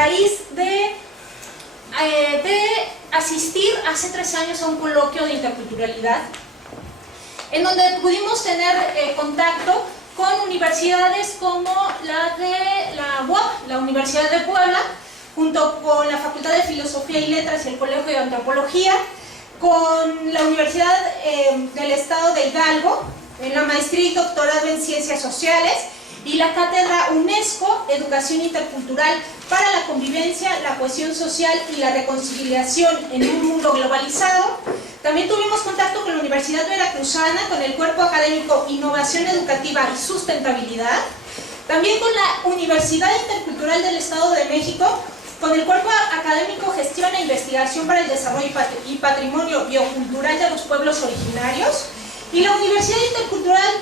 raíz de asistir hace 3 años a un coloquio de interculturalidad, en donde pudimos tener contacto con universidades como la de la UAP, la Universidad de Puebla, junto con la Facultad de Filosofía y Letras y el Colegio de Antropología, con la Universidad del Estado de Hidalgo, en la maestría y doctorado en Ciencias Sociales, y la Cátedra UNESCO, Educación Intercultural para la Convivencia, la Cohesión Social y la Reconciliación en un Mundo Globalizado. También tuvimos contacto con la Universidad Veracruzana, con el Cuerpo Académico Innovación Educativa y Sustentabilidad. También con la Universidad Intercultural del Estado de México, con el Cuerpo Académico Gestión e Investigación para el Desarrollo y Patrimonio Biocultural de los Pueblos Originarios, y la Universidad Intercultural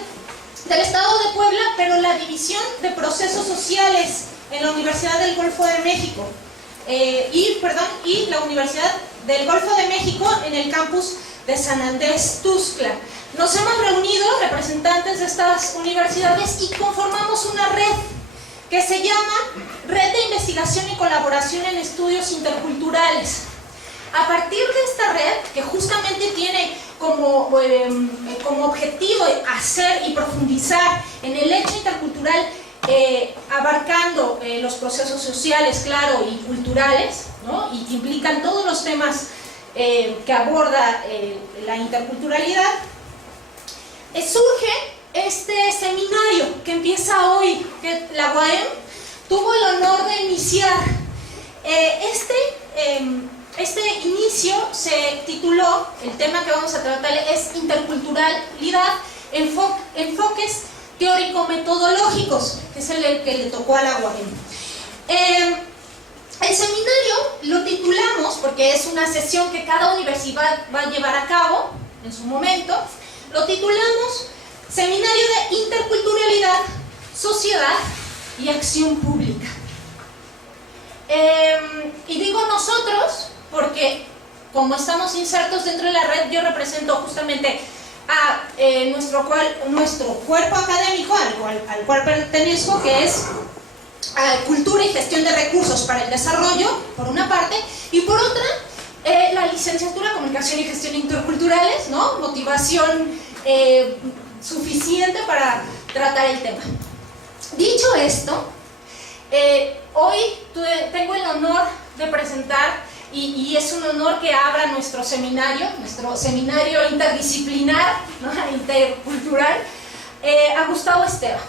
del Estado de Puebla, pero la División de Procesos Sociales en la Universidad del Golfo de México, y la Universidad del Golfo de México en el campus de San Andrés Tuxtla. Nos hemos reunido representantes de estas universidades y conformamos una red que se llama Red de Investigación y Colaboración en Estudios Interculturales. A partir de esta red, que justamente tiene como objetivo hacer y profundizar en el hecho intercultural, abarcando los procesos sociales, claro, y culturales, ¿no? Y que implican todos los temas que aborda la interculturalidad, surge este seminario que empieza hoy, que la UAM tuvo el honor de iniciar. Este inicio se tituló, el tema que vamos a tratar es interculturalidad, enfoques teórico-metodológicos, que es el que le tocó a la UAM. El seminario lo titulamos, porque es una sesión que cada universidad va a llevar a cabo en su momento, lo titulamos Seminario de Interculturalidad, Sociedad y Acción Pública. Y digo nosotros porque, como estamos insertos dentro de la red, yo represento justamente a nuestro cuerpo académico, al cual pertenezco, que es Cultura y Gestión de Recursos para el Desarrollo, por una parte, y por otra, la licenciatura Comunicación y Gestión Interculturales, ¿no? Motivación suficiente para tratar el tema. Dicho esto, hoy tengo el honor de presentar, y es un honor que abra nuestro seminario interdisciplinar, ¿no? Intercultural, a Gustavo Esteban.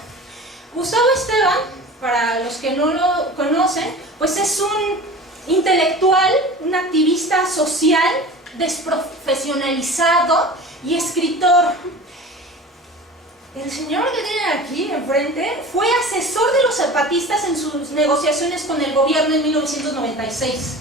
Gustavo Esteban, para los que no lo conocen, pues es un intelectual, un activista social, desprofesionalizado y escritor. El señor que tienen aquí enfrente fue asesor de los zapatistas en sus negociaciones con el gobierno en 1996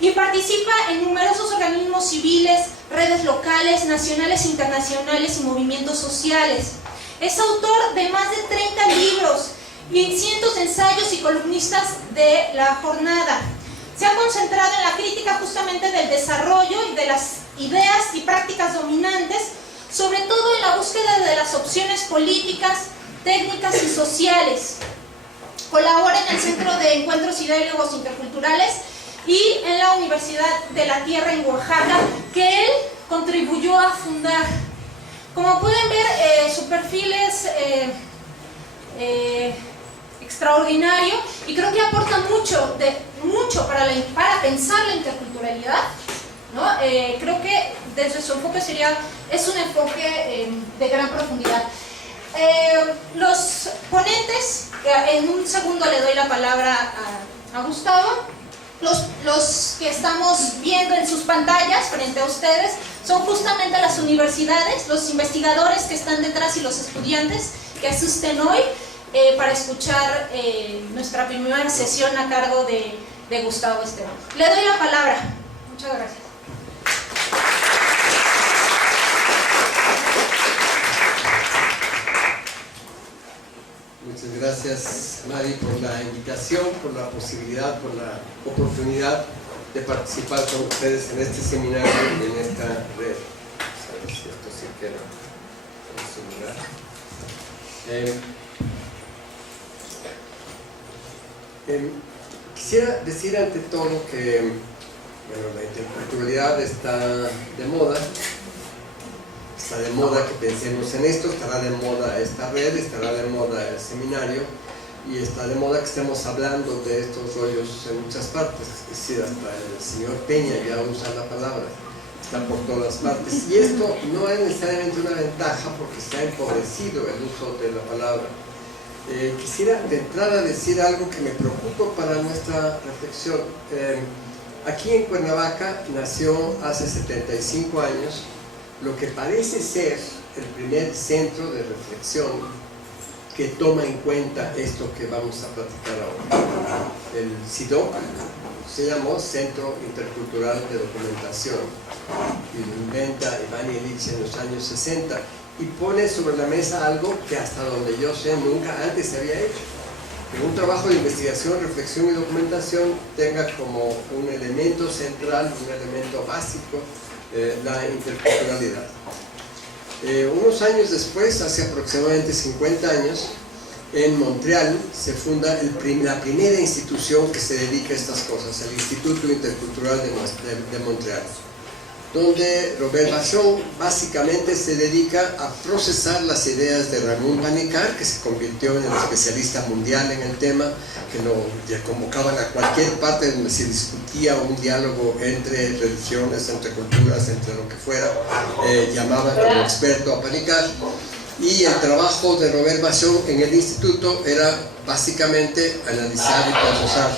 y participa en numerosos organismos civiles, redes locales, nacionales, internacionales y movimientos sociales. Es autor de más de 30 libros y cientos de ensayos y columnistas de La Jornada. Se ha concentrado en la crítica justamente del desarrollo y de las ideas y prácticas dominantes, sobre todo en la búsqueda de las opciones políticas, técnicas y sociales. Colabora en el Centro de Encuentros y Diálogos Interculturales y en la Universidad de la Tierra en Oaxaca, que él contribuyó a fundar. Como pueden ver, su perfil es extraordinario y creo que aporta mucho para pensar la interculturalidad, ¿no? Creo que desde su enfoque es un enfoque de gran profundidad. Los ponentes, en un segundo le doy la palabra a Gustavo. Los que estamos viendo en sus pantallas frente a ustedes son justamente las universidades, los investigadores que están detrás y los estudiantes que asisten hoy para escuchar nuestra primera sesión a cargo de Gustavo Esteban. Le doy la palabra. Muchas gracias. Muchas gracias, Mari, por la invitación, por la posibilidad, por la oportunidad de participar con ustedes en este seminario y en esta red. A ver si esto sí queda en su lugar. Quisiera decir ante todo que bueno, la interculturalidad está de moda. Está de moda que pensemos en esto, estará de moda esta red, estará de moda el seminario y está de moda que estemos hablando de estos rollos en muchas partes. Es decir, hasta el señor Peña ya usa la palabra, está por todas partes. Y esto no es necesariamente una ventaja porque se ha empobrecido el uso de la palabra. Quisiera de entrada decir algo que me preocupa para nuestra reflexión. Aquí en Cuernavaca nació hace 75 años lo que parece ser el primer centro de reflexión que toma en cuenta esto que vamos a platicar ahora. El CIDOC se llamó Centro Intercultural de Documentación y lo inventa Iván Illich en los años 60 y pone sobre la mesa algo que hasta donde yo sé nunca antes se había hecho. Que un trabajo de investigación, reflexión y documentación tenga como un elemento central, un elemento básico, la interculturalidad. Unos años después, hace aproximadamente 50 años, en Montreal se funda la primera institución que se dedica a estas cosas, el Instituto Intercultural de Montreal, donde Robert Vachon básicamente se dedica a procesar las ideas de Ramón Panikkar, que se convirtió en el especialista mundial en el tema, que lo convocaban a cualquier parte donde se discutía un diálogo entre religiones, entre culturas, entre lo que fuera, llamaban como experto a Panikkar. Y el trabajo de Robert Vachon en el instituto era básicamente analizar y procesar.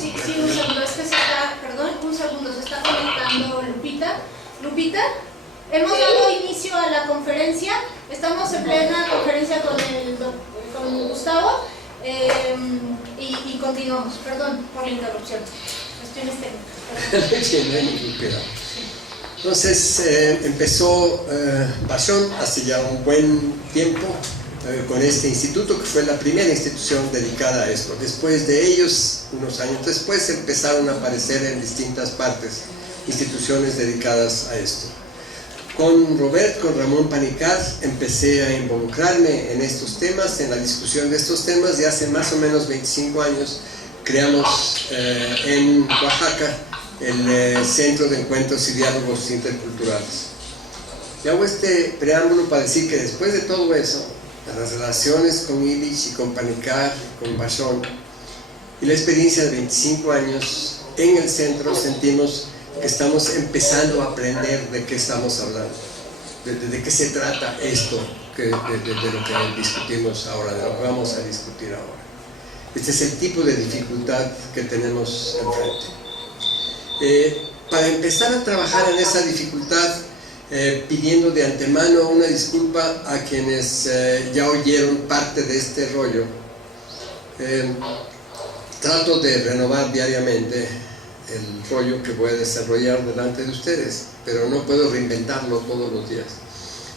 Sí, un segundo, es que se está conectando Lupita. Lupita, hemos dado inicio a la conferencia, estamos en plena conferencia con Gustavo y continuamos. Perdón por la interrupción, cuestiones técnicas. Entonces empezó Vachon hace ya un buen tiempo con este instituto, que fue la primera institución dedicada a esto. Después de ellos, unos años después, empezaron a aparecer en distintas partes instituciones dedicadas a esto. Con Ramón Panikkar, empecé a involucrarme en estos temas, en la discusión de estos temas, y hace más o menos 25 años creamos en Oaxaca el Centro de Encuentros y Diálogos Interculturales. Y hago este preámbulo para decir que después de todo eso, las relaciones con Illich y con Panikkar, con Vachon, y la experiencia de 25 años en el centro, sentimos que estamos empezando a aprender de qué estamos hablando, de qué se trata esto, de lo que discutimos ahora, de lo que vamos a discutir ahora. Este es el tipo de dificultad que tenemos enfrente. Para empezar a trabajar en esa dificultad, pidiendo de antemano una disculpa a quienes ya oyeron parte de este rollo, trato de renovar diariamente el rollo que voy a desarrollar delante de ustedes, pero no puedo reinventarlo todos los días.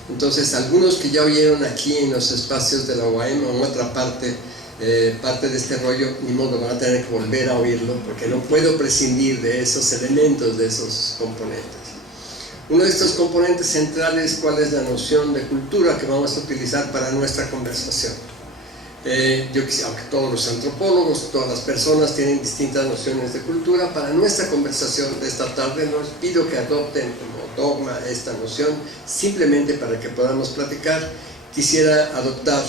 Entonces, algunos que ya oyeron aquí en los espacios de la UAM o en otra parte de este rollo, ni modo, van a tener que volver a oírlo, porque no puedo prescindir de esos elementos, de esos componentes. Uno de estos componentes centrales, ¿cuál es la noción de cultura que vamos a utilizar para nuestra conversación? Aunque todos los antropólogos, todas las personas tienen distintas nociones de cultura, para nuestra conversación de esta tarde les pido que adopten como dogma esta noción, simplemente para que podamos platicar. Quisiera adoptar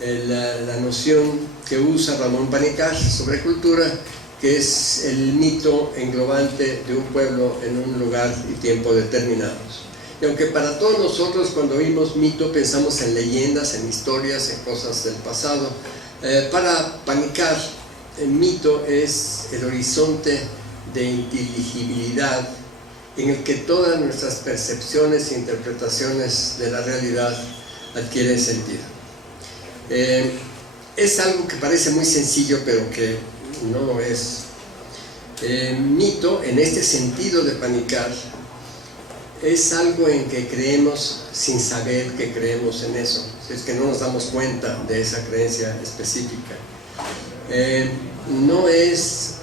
la noción que usa Ramón Panikkar sobre cultura, que es el mito englobante de un pueblo en un lugar y tiempo determinados. Y aunque para todos nosotros cuando oímos mito pensamos en leyendas, en historias, en cosas del pasado, para Panikkar el mito es el horizonte de inteligibilidad en el que todas nuestras percepciones e interpretaciones de la realidad adquieren sentido. Es algo que parece muy sencillo, pero que no lo es. Mito, en este sentido de Panikkar, es algo en que creemos sin saber que creemos en eso, si es que no nos damos cuenta de esa creencia específica. No es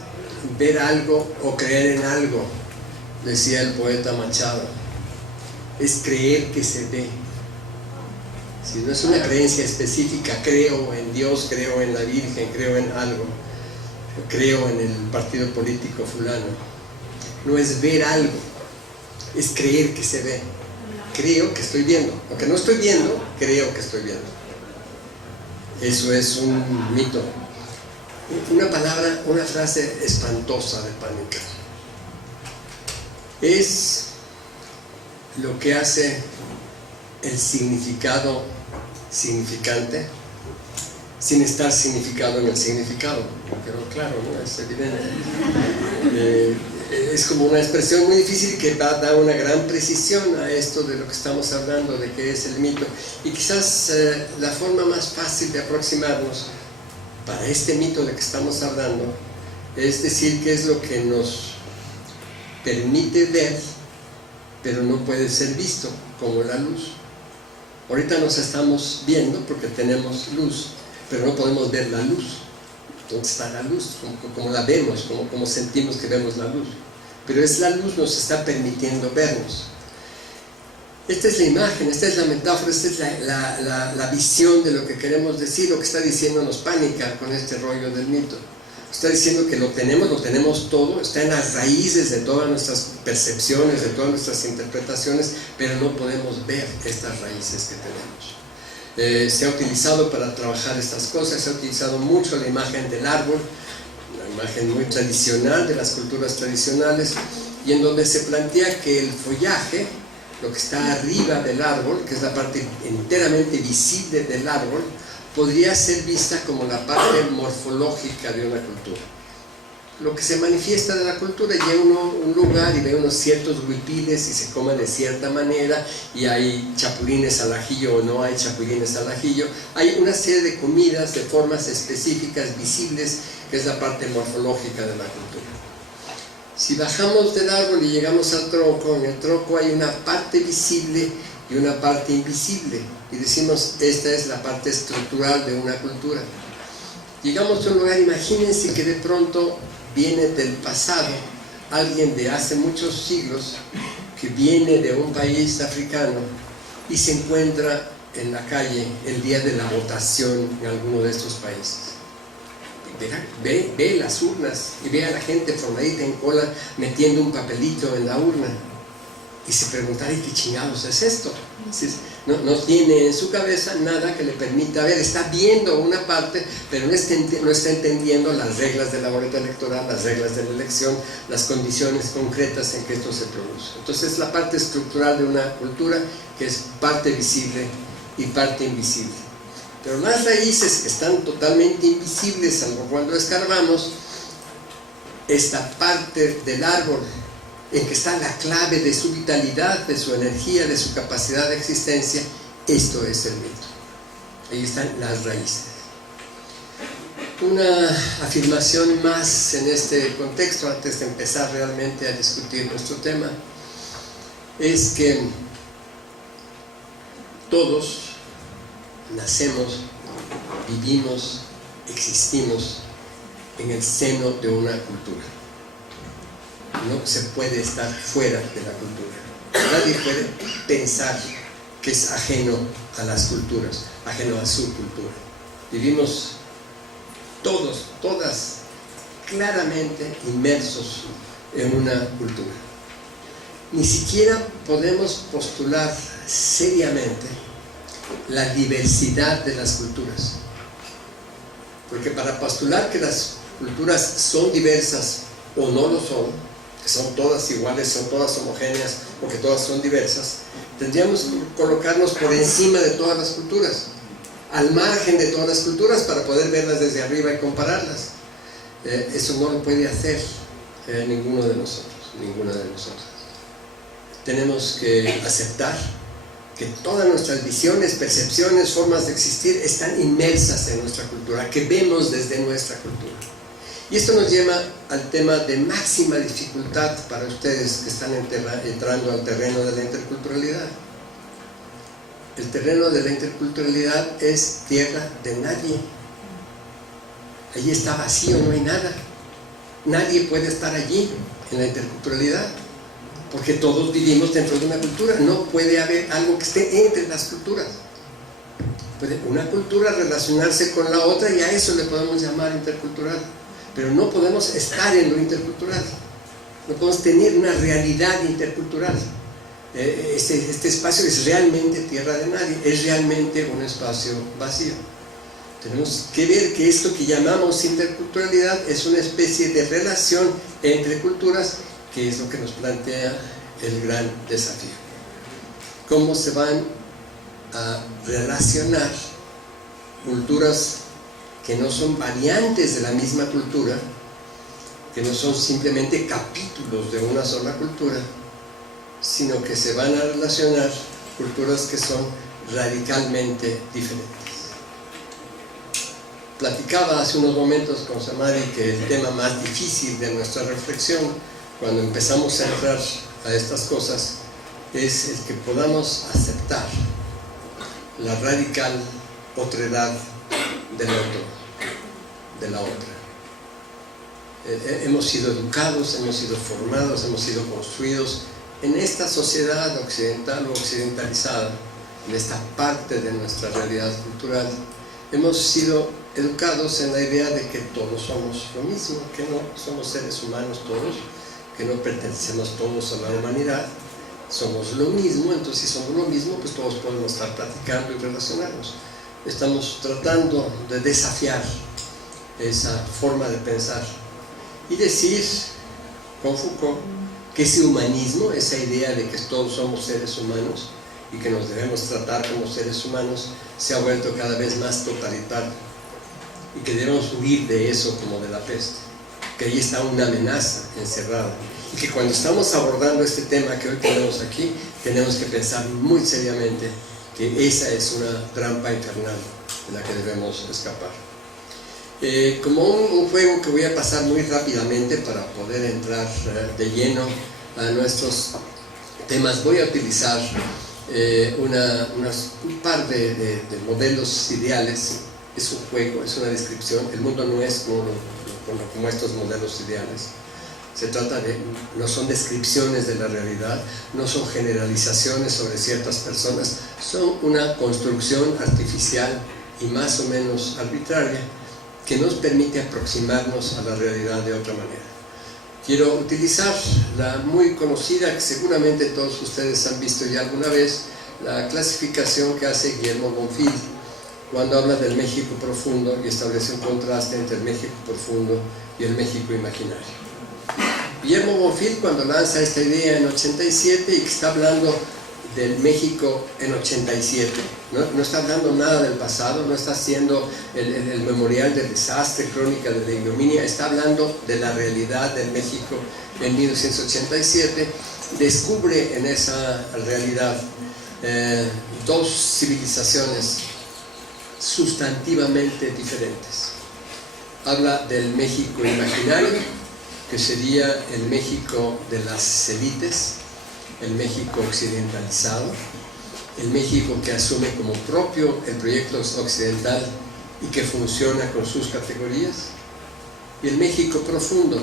ver algo o creer en algo, decía el poeta Machado, es creer que se ve. Si no es una creencia específica, creo en Dios, creo en la Virgen, creo en algo, creo en el partido político fulano, no es ver algo, es creer que se ve. Creo que estoy viendo, aunque no estoy viendo, creo que estoy viendo. Eso es un mito. Una palabra, una frase espantosa de Pánica. Es lo que hace el significado significante sin estar significado en el significado. Pero claro, ¿no? Es evidente. Es como una expresión muy difícil que va a dar una gran precisión a esto de lo que estamos hablando, de qué es el mito. Y quizás la forma más fácil de aproximarnos para este mito de que estamos hablando es decir qué es lo que nos permite ver, pero no puede ser visto, como la luz. Ahorita nos estamos viendo porque tenemos luz, pero no podemos ver la luz. ¿Dónde está la luz? Como la vemos, como sentimos que vemos la luz. Pero es la luz nos está permitiendo vernos. Esta es la imagen, esta es la metáfora, esta es la visión de lo que queremos decir, lo que está diciéndonos Pánica con este rollo del mito. Está diciendo que lo tenemos todo, está en las raíces de todas nuestras percepciones, de todas nuestras interpretaciones, pero no podemos ver estas raíces que tenemos. Se ha utilizado para trabajar estas cosas, se ha utilizado mucho la imagen del árbol, una imagen muy tradicional de las culturas tradicionales, y en donde se plantea que el follaje, lo que está arriba del árbol, que es la parte enteramente visible del árbol, podría ser vista como la parte morfológica de una cultura. Lo que se manifiesta de la cultura, llega uno a un lugar y ve unos ciertos huipiles y se comen de cierta manera, y hay chapulines al ajillo o no hay chapulines al ajillo. Hay una serie de comidas de formas específicas, visibles, que es la parte morfológica de la cultura. Si bajamos del árbol y llegamos al tronco, en el tronco hay una parte visible y una parte invisible, y decimos, esta es la parte estructural de una cultura. Llegamos a un lugar, imagínense que de pronto viene del pasado alguien de hace muchos siglos que viene de un país africano y se encuentra en la calle el día de la votación en alguno de estos países. Ve las urnas y ve a la gente formadita en cola metiendo un papelito en la urna y se preguntará, ¿qué chingados es esto? No tiene en su cabeza nada que le permita ver, está viendo una parte, pero no está entendiendo las reglas de la boleta electoral, las reglas de la elección, las condiciones concretas en que esto se produce. Entonces es la parte estructural de una cultura, que es parte visible y parte invisible. Pero las raíces, que están totalmente invisibles, salvo cuando escarbamos, esta parte del árbol en que está la clave de su vitalidad, de su energía, de su capacidad de existencia, esto es el mito. Ahí están las raíces. Una afirmación más en este contexto, antes de empezar realmente a discutir nuestro tema, es que todos nacemos, vivimos, existimos en el seno de una cultura. No se puede estar fuera de la cultura. Nadie puede pensar que es ajeno a las culturas, ajeno a su cultura. Vivimos todos, todas, claramente inmersos en una cultura. Ni siquiera podemos postular seriamente la diversidad de las culturas, porque para postular que las culturas son diversas o no lo son, que son todas iguales, son todas homogéneas o que todas son diversas, tendríamos que colocarnos por encima de todas las culturas, al margen de todas las culturas, para poder verlas desde arriba y compararlas. Eso no lo puede hacer ninguno de nosotros, ninguna de nosotras. Tenemos que aceptar que todas nuestras visiones, percepciones, formas de existir están inmersas en nuestra cultura, que vemos desde nuestra cultura. Y esto nos lleva al tema de máxima dificultad para ustedes que están entrando al terreno de la interculturalidad. El terreno de la interculturalidad es tierra de nadie. Allí está vacío, no hay nada. Nadie puede estar allí en la interculturalidad, porque todos vivimos dentro de una cultura. No puede haber algo que esté entre las culturas. Puede una cultura relacionarse con la otra, y a eso le podemos llamar intercultural. pero no podemos estar en lo intercultural, no podemos tener una realidad intercultural. Este espacio es realmente tierra de nadie, es realmente un espacio vacío. Tenemos que ver que esto que llamamos interculturalidad es una especie de relación entre culturas, que es lo que nos plantea el gran desafío. ¿Cómo se van a relacionar culturas que no son variantes de la misma cultura, que no son simplemente capítulos de una sola cultura, sino que se van a relacionar culturas que son radicalmente diferentes? Platicaba hace unos momentos con Samadhi que el tema más difícil de nuestra reflexión, cuando empezamos a entrar a estas cosas, es el que podamos aceptar la radical otredad del otro, de la otra. Hemos sido educados, hemos sido formados, hemos sido construidos en esta sociedad occidental o occidentalizada, en esta parte de nuestra realidad cultural. Hemos sido educados en la idea de que todos somos lo mismo, que no somos seres humanos todos, que no pertenecemos todos a la humanidad, somos lo mismo. Entonces, si somos lo mismo, pues todos podemos estar platicando y relacionarnos. Estamos tratando de desafiar esa forma de pensar y decir, con Foucault, que ese humanismo, esa idea de que todos somos seres humanos y que nos debemos tratar como seres humanos, se ha vuelto cada vez más totalitario, y que debemos huir de eso como de la peste, que ahí está una amenaza encerrada, y que cuando estamos abordando este tema que hoy tenemos aquí, tenemos que pensar muy seriamente que esa es una trampa infernal de la que debemos escapar. Como un juego que voy a pasar muy rápidamente para poder entrar de lleno a nuestros temas, voy a utilizar un par de modelos ideales. Es un juego, es una descripción. El mundo no es como estos modelos ideales. Se trata de, no son descripciones de la realidad, no son generalizaciones sobre ciertas personas, son una construcción artificial y más o menos arbitraria que nos permite aproximarnos a la realidad de otra manera. Quiero utilizar la muy conocida, que seguramente todos ustedes han visto ya alguna vez, la clasificación que hace Guillermo Bonfil cuando habla del México profundo y establece un contraste entre el México profundo y el México imaginario. Guillermo Bonfil, cuando lanza esta idea en 87 y que está hablando del México en 87, no está hablando nada del pasado, no está haciendo el memorial del desastre, crónica de la ignominia, está hablando de la realidad del México en 1987, descubre en esa realidad dos civilizaciones sustantivamente diferentes. Habla del México imaginario, que sería el México de las élites, el México occidentalizado, el México que asume como propio el proyecto occidental y que funciona con sus categorías, y el México profundo,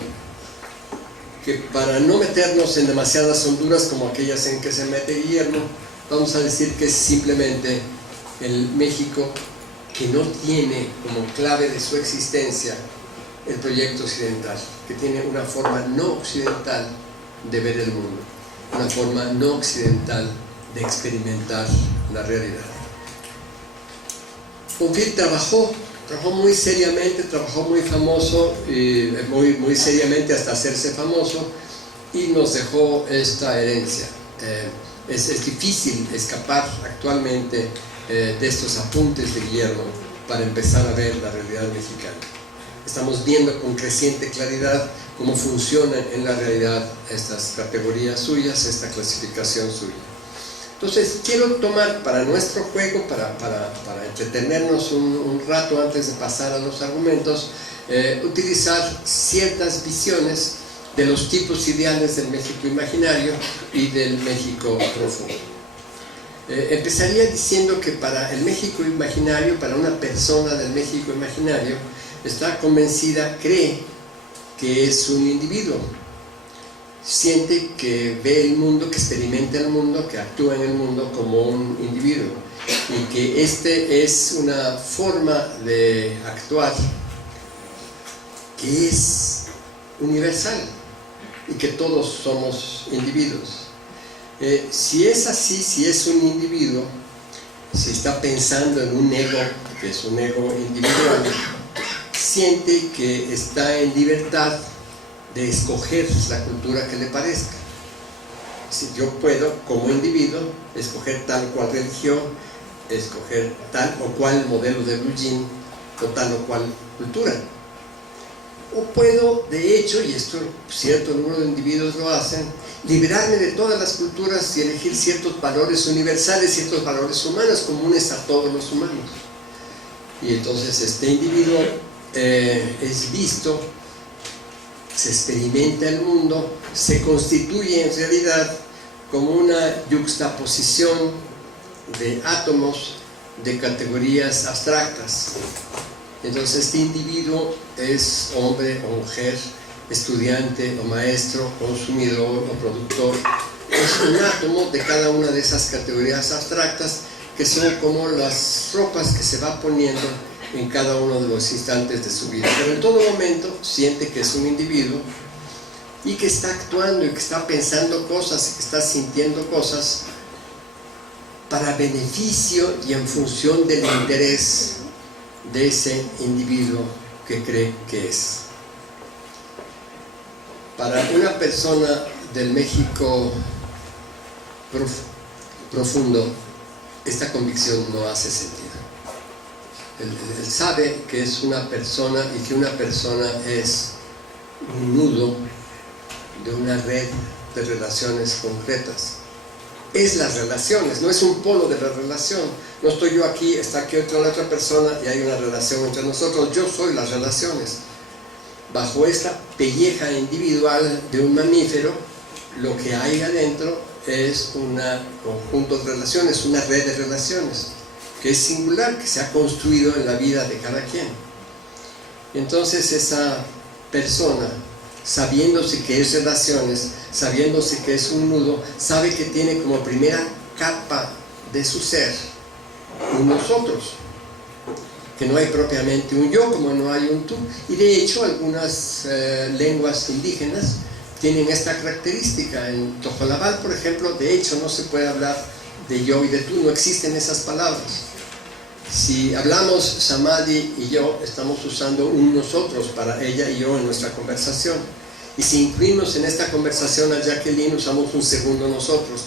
que para no meternos en demasiadas honduras como aquellas en que se mete Guillermo, vamos a decir que es simplemente el México que no tiene como clave de su existencia el proyecto occidental, que tiene una forma no occidental de ver el mundo, una forma no occidental de experimentar la realidad. Bonfil trabajó muy seriamente, trabajó muy famoso, muy seriamente hasta hacerse famoso, y nos dejó esta herencia. Es difícil escapar actualmente de estos apuntes de Guillermo para empezar a ver la realidad mexicana. Estamos viendo con creciente claridad cómo funcionan en la realidad estas categorías suyas, esta clasificación suya. Entonces, quiero tomar para nuestro juego, para entretenernos un rato antes de pasar a los argumentos, utilizar ciertas visiones de los tipos ideales del México imaginario y del México profundo. Empezaría diciendo que para el México imaginario, para una persona del México imaginario, está convencida, cree que es un individuo, siente que ve el mundo, que experimenta el mundo, que actúa en el mundo como un individuo, y que este es una forma de actuar que es universal y que todos somos individuos. Si es así, si es un individuo, si está pensando en un ego, que es un ego individual, siente que está en libertad de escoger la cultura que le parezca. Si yo puedo, como individuo, escoger tal o cual religión, escoger tal o cual modelo de blue jean, o tal o cual cultura. O puedo, de hecho, y esto cierto número de individuos lo hacen, liberarme de todas las culturas y elegir ciertos valores universales, ciertos valores humanos comunes a todos los humanos. Y entonces este individuo es visto, se experimenta el mundo, se constituye en realidad como una yuxtaposición de átomos de categorías abstractas. Entonces este individuo es hombre o mujer, estudiante o maestro, consumidor o productor. Es un átomo de cada una de esas categorías abstractas que son como las ropas que se va poniendo en cada uno de los instantes de su vida. Pero en todo momento siente que es un individuo y que está actuando y que está pensando cosas y que está sintiendo cosas para beneficio y en función del interés de ese individuo que cree que es. Para una persona del México profundo, esta convicción no hace sentido. Él sabe que es una persona y que una persona es un nudo de una red de relaciones concretas. Es las relaciones, no es un polo de la relación. No estoy yo aquí, está aquí la otra persona y hay una relación entre nosotros. Yo soy las relaciones. Bajo esta pelleja individual de un mamífero, lo que hay adentro es un conjunto de relaciones, una red de relaciones, que es singular, que se ha construido en la vida de cada quien. Entonces esa persona, sabiéndose que es relaciones, sabiéndose que es un nudo, sabe que tiene como primera capa de su ser un nosotros, que no hay propiamente un yo como no hay un tú. Y de hecho algunas lenguas indígenas tienen esta característica. En Tojolabal, por ejemplo, de hecho no se puede hablar de yo y de tú, no existen esas palabras. Si hablamos Samadhi y yo, estamos usando un nosotros para ella y yo en nuestra conversación. Y si incluimos en esta conversación a Jacqueline, usamos un segundo nosotros.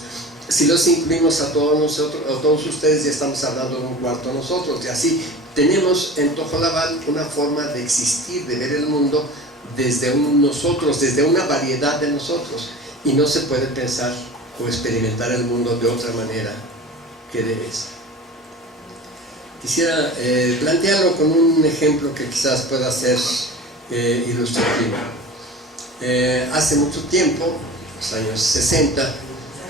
Si los incluimos a todos nosotros, a todos ustedes, ya estamos hablando de un cuarto nosotros. Y así tenemos en Tojolabal una forma de existir, de ver el mundo desde un nosotros, desde una variedad de nosotros. Y no se puede pensar o experimentar el mundo de otra manera que de esta. Quisiera plantearlo con un ejemplo que quizás pueda ser ilustrativo. Hace mucho tiempo, los años 60,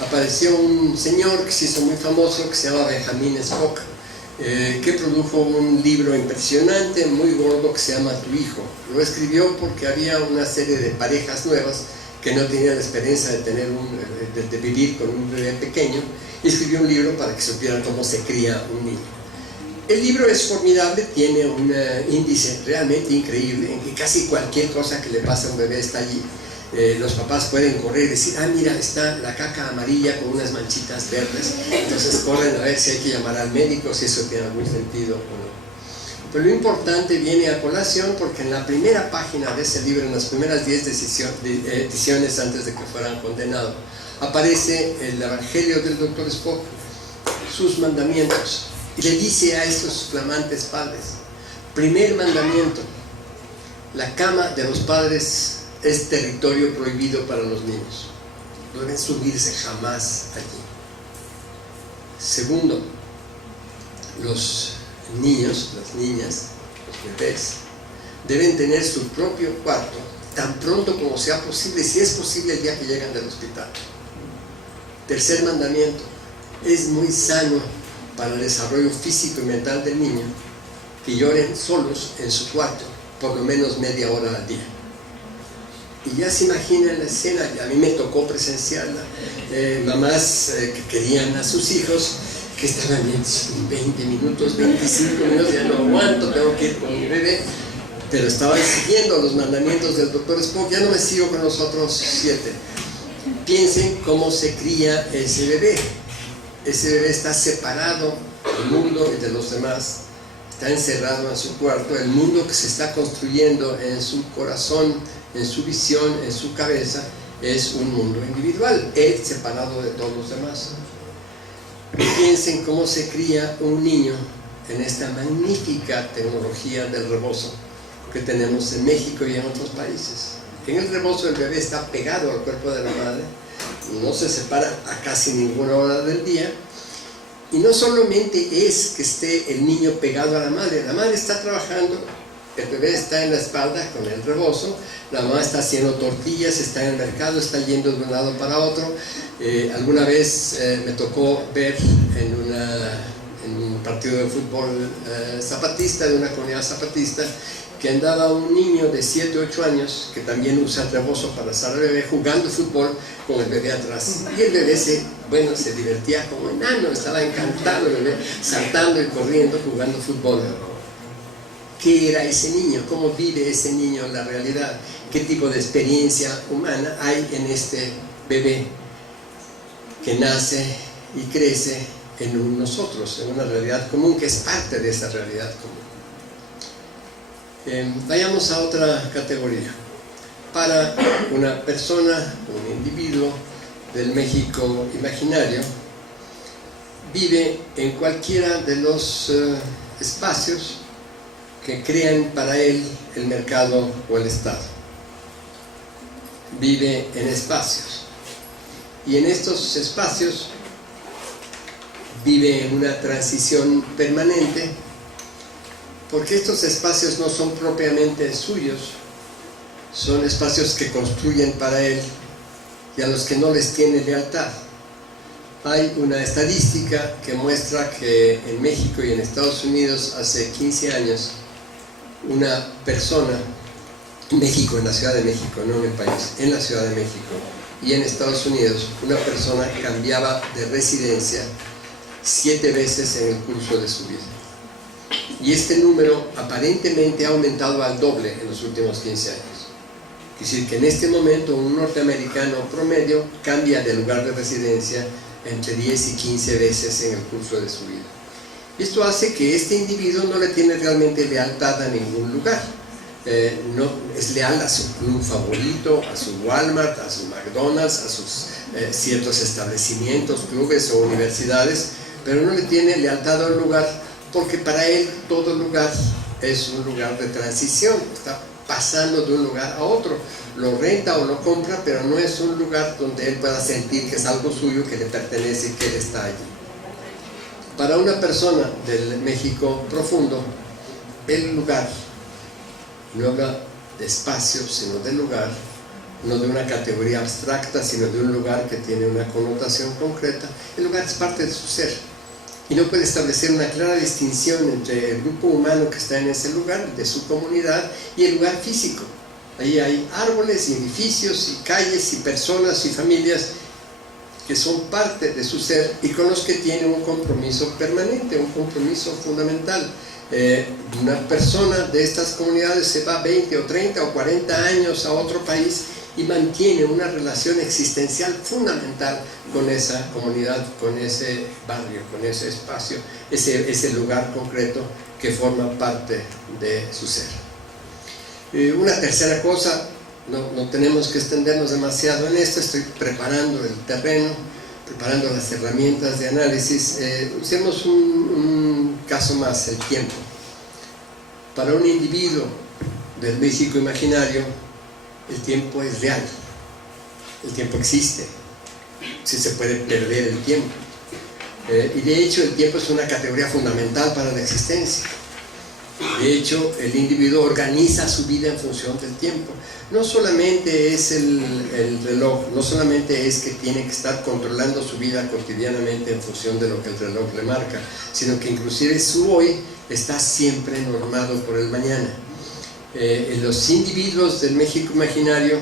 apareció un señor que se hizo muy famoso, que se llama Benjamin Spock, que produjo un libro impresionante, muy gordo, que se llama Tu Hijo. Lo escribió porque había una serie de parejas nuevas que no tenían la experiencia de tener de vivir con un bebé pequeño, y escribió un libro para que supieran cómo se cría un niño. El libro es formidable, tiene un índice realmente increíble en que casi cualquier cosa que le pasa a un bebé está allí. Los papás pueden correr y decir, ah, mira, está la caca amarilla con unas manchitas verdes. Entonces corren a ver si hay que llamar al médico, si eso tiene algún sentido o no. Pero lo importante viene a colación porque en la primera página de ese libro, en las primeras 10 ediciones antes de que fueran condenados, aparece el Evangelio del Dr. Spock, sus mandamientos. Y le dice a estos flamantes padres, primer mandamiento, la cama de los padres es territorio prohibido para los niños, no deben subirse jamás allí. Segundo, los niños, las niñas, los bebés deben tener su propio cuarto tan pronto como sea posible, si es posible el día que llegan del hospital. Tercer mandamiento, es muy sano para el desarrollo físico y mental del niño que lloren solos en su cuarto por lo menos media hora al día. Y ya se imaginan la escena, a mí me tocó presenciarla, mamás que querían a sus hijos, que estaban en 20 minutos, 25 minutos, ya no aguanto, tengo que ir con mi bebé, pero estaban siguiendo los mandamientos del Dr. Spock. Ya no me sigo con los otros 7. Piensen cómo se cría ese bebé. Ese bebé está separado del mundo y de los demás, está encerrado en su cuarto. El mundo que se está construyendo en su corazón, en su visión, en su cabeza, es un mundo individual, él separado de todos los demás. Piensen cómo se cría un niño en esta magnífica tecnología del rebozo que tenemos en México y en otros países. En el rebozo el bebé está pegado al cuerpo de la madre, no se separa a casi ninguna hora del día, y no solamente es que esté el niño pegado a la madre está trabajando, el bebé está en la espalda con el rebozo, la mamá está haciendo tortillas, está en el mercado, está yendo de un lado para otro. Alguna vez me tocó ver en un partido de fútbol zapatista, de una comunidad zapatista, que andaba un niño de 7 o 8 años que también usa el rebozo para alzar al bebé, jugando fútbol con el bebé atrás. Y el bebé se divertía como enano, estaba encantado el bebé, saltando y corriendo, jugando fútbol. ¿Qué era ese niño? ¿Cómo vive ese niño en la realidad? ¿Qué tipo de experiencia humana hay en este bebé que nace y crece en nosotros, en una realidad común que es parte de esa realidad común? Vayamos a otra categoría. Para una persona, un individuo del México imaginario, vive en cualquiera de los espacios que crean para él el mercado o el Estado. Vive en espacios, y en estos espacios vive en una transición permanente, porque estos espacios no son propiamente suyos, son espacios que construyen para él y a los que no les tiene lealtad. Hay una estadística que muestra que en México y en Estados Unidos hace 15 años una persona, México, en la Ciudad de México, no en el país, en la Ciudad de México y en Estados Unidos, una persona cambiaba de residencia 7 veces en el curso de su vida. Y este número aparentemente ha aumentado al doble en los últimos 15 años. Es decir, que en este momento un norteamericano promedio cambia de lugar de residencia entre 10 y 15 veces en el curso de su vida. Esto hace que este individuo no le tiene realmente lealtad a ningún lugar. No es leal a su club favorito, a su Walmart, a su McDonald's, a sus ciertos establecimientos, clubes o universidades, pero no le tiene lealtad a un lugar, porque para él todo lugar es un lugar de transición, está pasando de un lugar a otro, lo renta o lo compra, pero no es un lugar donde él pueda sentir que es algo suyo, que le pertenece y que él está allí. Para una persona del México profundo, el lugar, no habla de espacio, sino de lugar, no de una categoría abstracta, sino de un lugar que tiene una connotación concreta. El lugar es parte de su ser y no puede establecer una clara distinción entre el grupo humano que está en ese lugar, de su comunidad, y el lugar físico. Ahí hay árboles y edificios y calles y personas y familias que son parte de su ser y con los que tiene un compromiso permanente, un compromiso fundamental. Una persona de estas comunidades se va 20 o 30 o 40 años a otro país y mantiene una relación existencial fundamental con esa comunidad, con ese barrio, con ese espacio, ese lugar concreto que forma parte de su ser. Una tercera cosa, no tenemos que extendernos demasiado en esto, estoy preparando el terreno, preparando las herramientas de análisis. Usemos un caso más, el tiempo. Para un individuo del México imaginario, el tiempo es real, el tiempo existe, sí se puede perder el tiempo, y de hecho el tiempo es una categoría fundamental para la existencia. De hecho, el individuo organiza su vida en función del tiempo. No solamente es el reloj, no solamente es que tiene que estar controlando su vida cotidianamente en función de lo que el reloj le marca, sino que inclusive su hoy está siempre normado por el mañana. Los individuos del México imaginario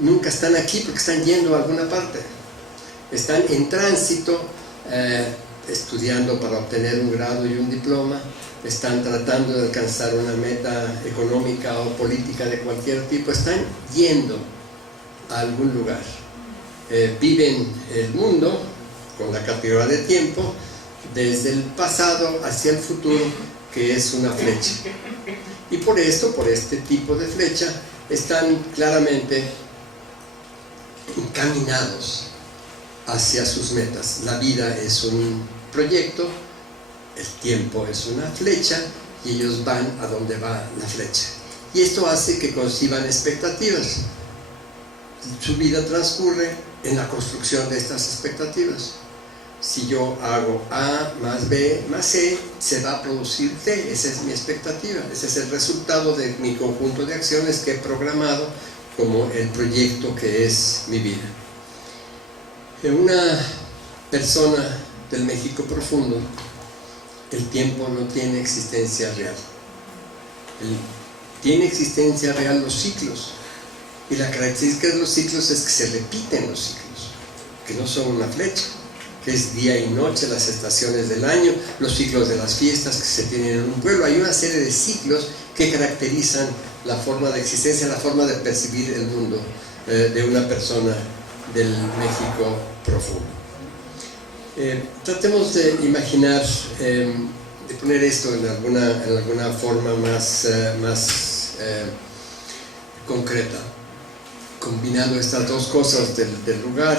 nunca están aquí porque están yendo a alguna parte. Están en tránsito estudiando para obtener un grado y un diploma, están tratando de alcanzar una meta económica o política de cualquier tipo, están yendo a algún lugar. Viven el mundo con la categoría de tiempo desde el pasado hacia el futuro, que es una flecha. Y por esto, por este tipo de flecha, están claramente encaminados hacia sus metas. La vida es un proyecto, el tiempo es una flecha y ellos van a donde va la flecha. Y esto hace que conciban expectativas. Su vida transcurre en la construcción de estas expectativas. Si yo hago A más B más C, se va a producir D. Esa es mi expectativa. Ese es el resultado de mi conjunto de acciones que he programado como el proyecto que es mi vida. Una persona del México profundo, el tiempo no tiene existencia real. Tiene existencia real los ciclos. Y la característica de los ciclos es que se repiten los ciclos, que no son una flecha, que es día y noche, las estaciones del año, los ciclos de las fiestas que se tienen en un pueblo. Hay una serie de ciclos que caracterizan la forma de existencia, la forma de percibir el mundo de una persona del México profundo. Tratemos de imaginar, de poner esto en alguna forma más concreta, combinando estas dos cosas del lugar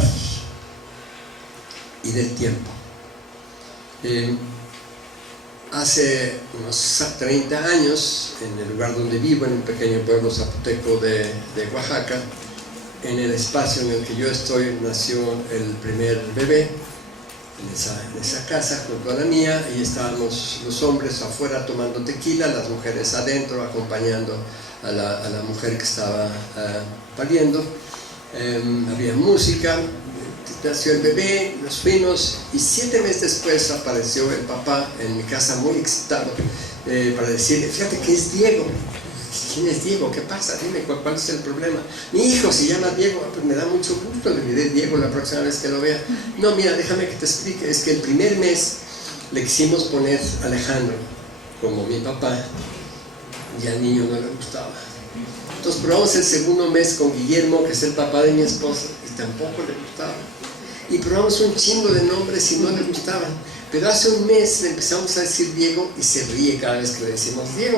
y del tiempo. Hace unos 30 años, en el lugar donde vivo, en un pequeño pueblo zapoteco de Oaxaca, en el espacio en el que yo estoy, nació el primer bebé en esa casa junto a la mía, y estábamos los hombres afuera tomando tequila, las mujeres adentro acompañando a la mujer que estaba pariendo. Había música, nació el bebé, nos fuimos, y 7 meses después apareció el papá en mi casa muy excitado para decirle: fíjate que es Diego. ¿Quién es Diego? ¿Qué pasa? Dime, ¿cuál es el problema? Mi hijo se llama Diego. Pues me da mucho gusto, le diré Diego la próxima vez que lo vea. No, mira, déjame que te explique. Es que el primer mes le quisimos poner Alejandro, como mi papá, y al niño no le gustaba. Entonces probamos el segundo mes con Guillermo, que es el papá de mi esposa, y tampoco le gustaba. Y probamos un chingo de nombres y no le gustaban. Pero hace un mes le empezamos a decir Diego y se ríe cada vez que le decimos Diego.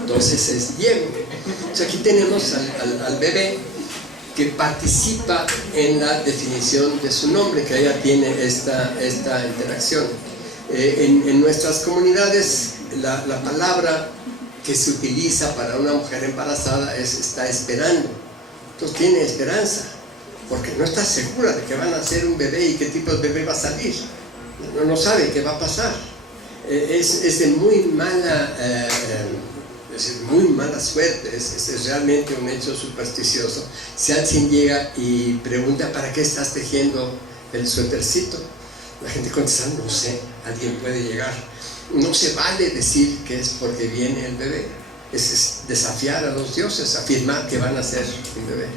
Entonces es Diego. Entonces aquí tenemos al bebé que participa en la definición de su nombre, que ella tiene esta interacción. En nuestras comunidades la palabra que se utiliza para una mujer embarazada es está esperando. Entonces tiene esperanza, porque no está segura de que van a nacer un bebé y qué tipo de bebé va a salir. No sabe qué va a pasar. Es de muy mala suerte, es realmente un hecho supersticioso. Si alguien llega y pregunta: ¿para qué estás tejiendo el suétercito? La gente contesta: no sé, alguien puede llegar. No se vale decir que es porque viene el bebé. Es desafiar a los dioses, afirmar que van a ser un bebé.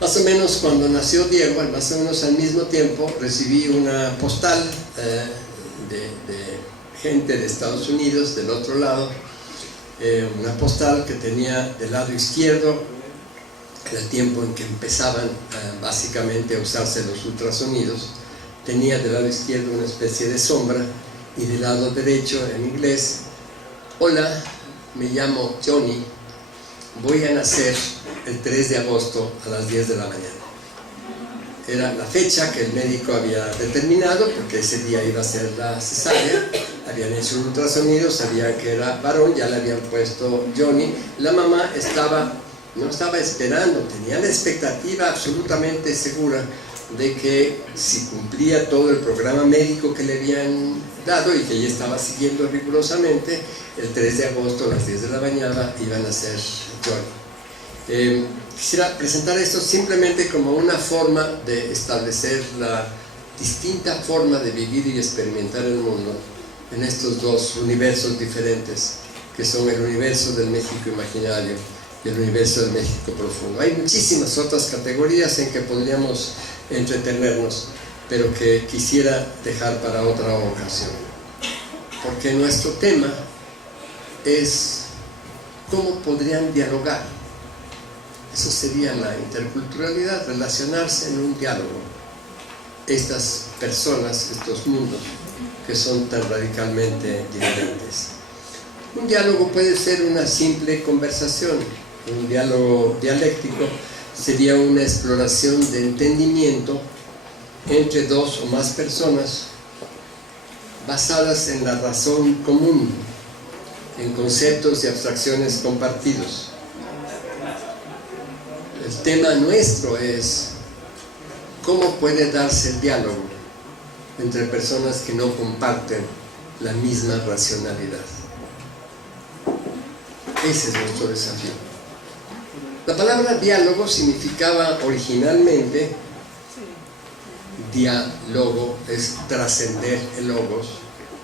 Más o menos cuando nació Diego, más o menos al mismo tiempo, recibí una postal de gente de Estados Unidos, del otro lado, una postal que tenía del lado izquierdo, en el tiempo en que empezaban básicamente a usarse los ultrasonidos, tenía del lado izquierdo una especie de sombra, y del lado derecho, en inglés: hola, me llamo Johnny, voy a nacer el 3 de agosto a las 10 de la mañana. Era la fecha que el médico había determinado, porque ese día iba a ser la cesárea. Habían hecho un ultrasonido, sabían que era varón, ya le habían puesto Johnny. La mamá no estaba esperando, tenía la expectativa absolutamente segura de que si cumplía todo el programa médico que le habían dado y que ella estaba siguiendo rigurosamente, el 3 de agosto a las 10 de la mañana iban a ser Johnny. Quisiera presentar esto simplemente como una forma de establecer la distinta forma de vivir y experimentar el mundo en estos dos universos diferentes, que son el universo del México imaginario y el universo del México profundo. Hay muchísimas otras categorías en que podríamos entretenernos, pero que quisiera dejar para otra ocasión. Porque nuestro tema es cómo podrían dialogar. Eso sería la interculturalidad, relacionarse en un diálogo. Estas personas, estos mundos, que son tan radicalmente diferentes. Un diálogo puede ser una simple conversación. Un diálogo dialéctico sería una exploración de entendimiento entre dos o más personas basadas en la razón común, en conceptos y abstracciones compartidos. El tema nuestro es cómo puede darse el diálogo entre personas que no comparten la misma racionalidad. Ese es nuestro desafío. La palabra diálogo significaba originalmente, diálogo es trascender el logos,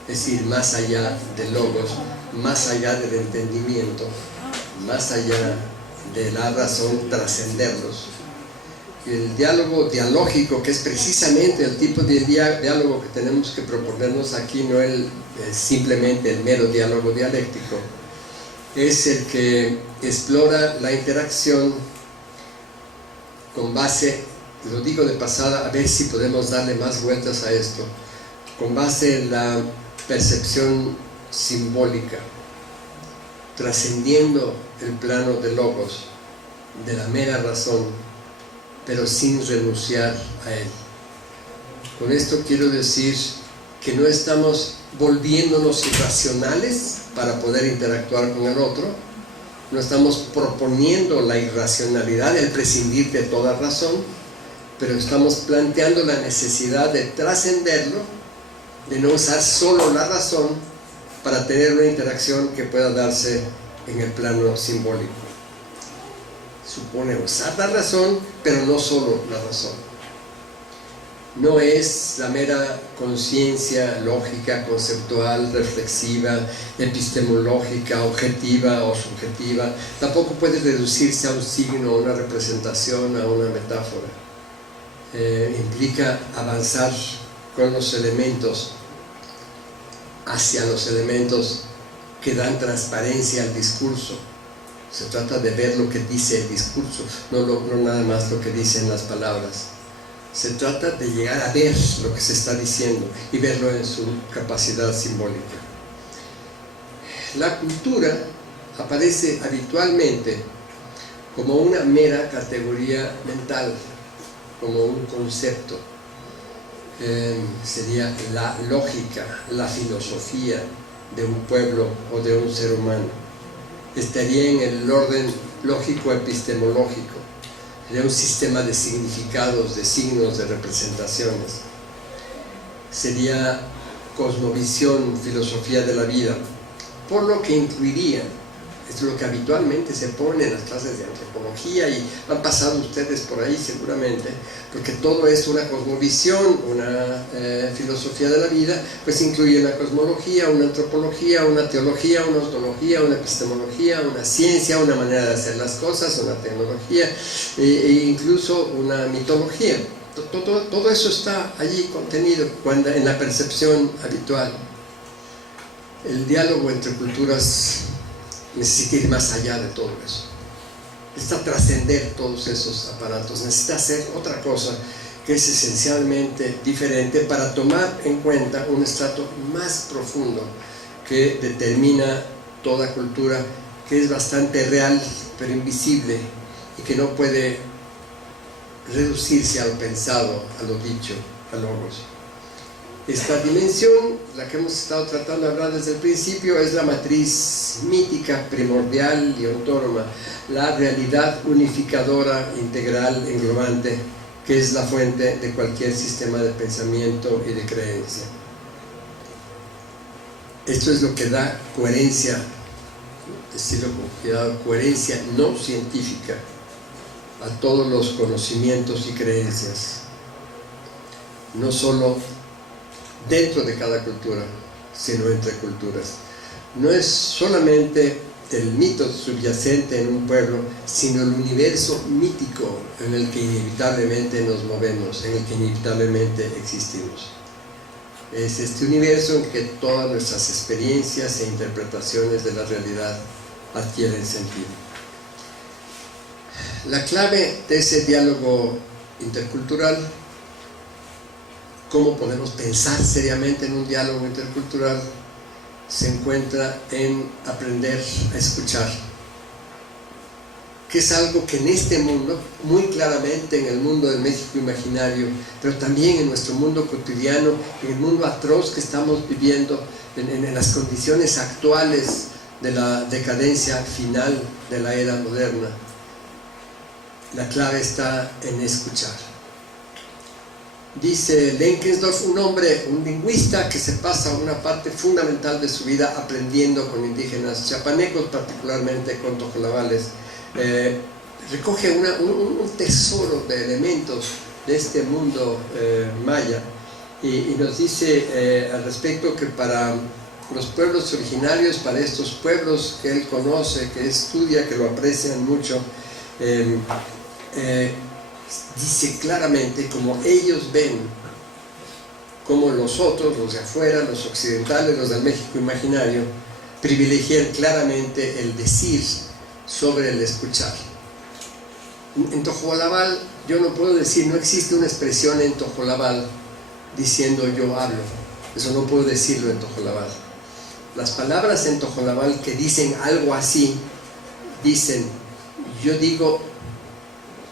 es decir, más allá del logos, más allá del entendimiento, más allá de la razón, trascenderlos. El diálogo dialógico, que es precisamente el tipo de diálogo que tenemos que proponernos aquí, no simplemente el mero diálogo dialéctico, es el que explora la interacción con base, lo digo de pasada, a ver si podemos darle más vueltas a esto, con base en la percepción simbólica, trascendiendo el plano de logos, de la mera razón, pero sin renunciar a él. Con esto quiero decir que no estamos volviéndonos irracionales para poder interactuar con el otro, no estamos proponiendo la irracionalidad, el prescindir de toda razón, pero estamos planteando la necesidad de trascenderlo, de no usar solo la razón para tener una interacción que pueda darse en el plano simbólico. Supone usar la razón, pero no solo la razón. No es la mera conciencia lógica, conceptual, reflexiva, epistemológica, objetiva o subjetiva. Tampoco puede reducirse a un signo, a una representación, a una metáfora. Implica avanzar con los elementos hacia los elementos que dan transparencia al discurso. Se trata de ver lo que dice el discurso, no nada más lo que dicen las palabras. Se trata de llegar a ver lo que se está diciendo y verlo en su capacidad simbólica. La cultura aparece habitualmente como una mera categoría mental, como un concepto. Sería la lógica, la filosofía de un pueblo o de un ser humano. Estaría en el orden lógico epistemológico, sería un sistema de significados, de signos, de representaciones. Sería cosmovisión, filosofía de la vida, por lo que incluiría, esto es lo que habitualmente se pone en las clases de antropología y han pasado ustedes por ahí seguramente, porque todo es una cosmovisión, una filosofía de la vida, pues incluye una cosmología, una antropología, una teología, una ontología, una epistemología, una ciencia, una manera de hacer las cosas, una tecnología e incluso una mitología. Todo eso está allí contenido en la percepción habitual. El diálogo entre culturas necesita ir más allá de todo eso, necesita trascender todos esos aparatos, necesita hacer otra cosa que es esencialmente diferente para tomar en cuenta un estrato más profundo que determina toda cultura, que es bastante real pero invisible y que no puede reducirse a lo pensado, a lo dicho, a logos. Esta dimensión, la que hemos estado tratando de hablar desde el principio, es la matriz mítica, primordial y autónoma, la realidad unificadora, integral, englobante, que es la fuente de cualquier sistema de pensamiento y de creencia. Esto es lo que da coherencia, decirlo con cuidado, coherencia no científica a todos los conocimientos y creencias, no solo dentro de cada cultura, sino entre culturas. No es solamente el mito subyacente en un pueblo, sino el universo mítico en el que inevitablemente nos movemos, en el que inevitablemente existimos. Es este universo en que todas nuestras experiencias e interpretaciones de la realidad adquieren sentido. La clave de ese diálogo intercultural, cómo podemos pensar seriamente en un diálogo intercultural, se encuentra en aprender a escuchar, que es algo que en este mundo, muy claramente en el mundo del México imaginario, pero también en nuestro mundo cotidiano, en el mundo atroz que estamos viviendo, en las condiciones actuales de la decadencia final de la era moderna, la clave está en escuchar. Dice Lenkensdorf, un lingüista que se pasa una parte fundamental de su vida aprendiendo con indígenas chapanecos, particularmente con tojolabales, recoge un tesoro de elementos de este mundo maya y nos dice al respecto que para los pueblos originarios, para estos pueblos que él conoce, que estudia, que lo aprecian mucho, dice claramente como ellos ven, como los otros, los de afuera, los occidentales, los del México imaginario, privilegian claramente el decir sobre el escuchar. En tojolabal yo no puedo decir, no existe una expresión en tojolabal diciendo yo hablo, eso no puedo decirlo en tojolabal. Las palabras en tojolabal que dicen algo así, dicen yo digo,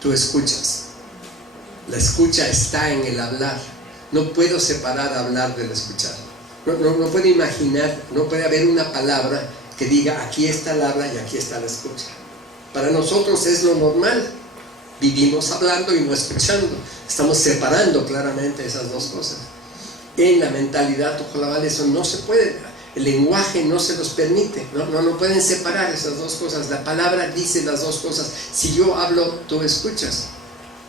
tú escuchas. La escucha está en el hablar. No puedo separar hablar del escuchar. No puedo imaginar, no puede haber una palabra que diga aquí está el habla y aquí está la escucha. Para nosotros es lo normal. Vivimos hablando y no escuchando. Estamos separando claramente esas dos cosas. En la mentalidad tojolabal eso no se puede. El lenguaje no se los permite. No pueden separar esas dos cosas. La palabra dice las dos cosas. Si yo hablo, tú escuchas.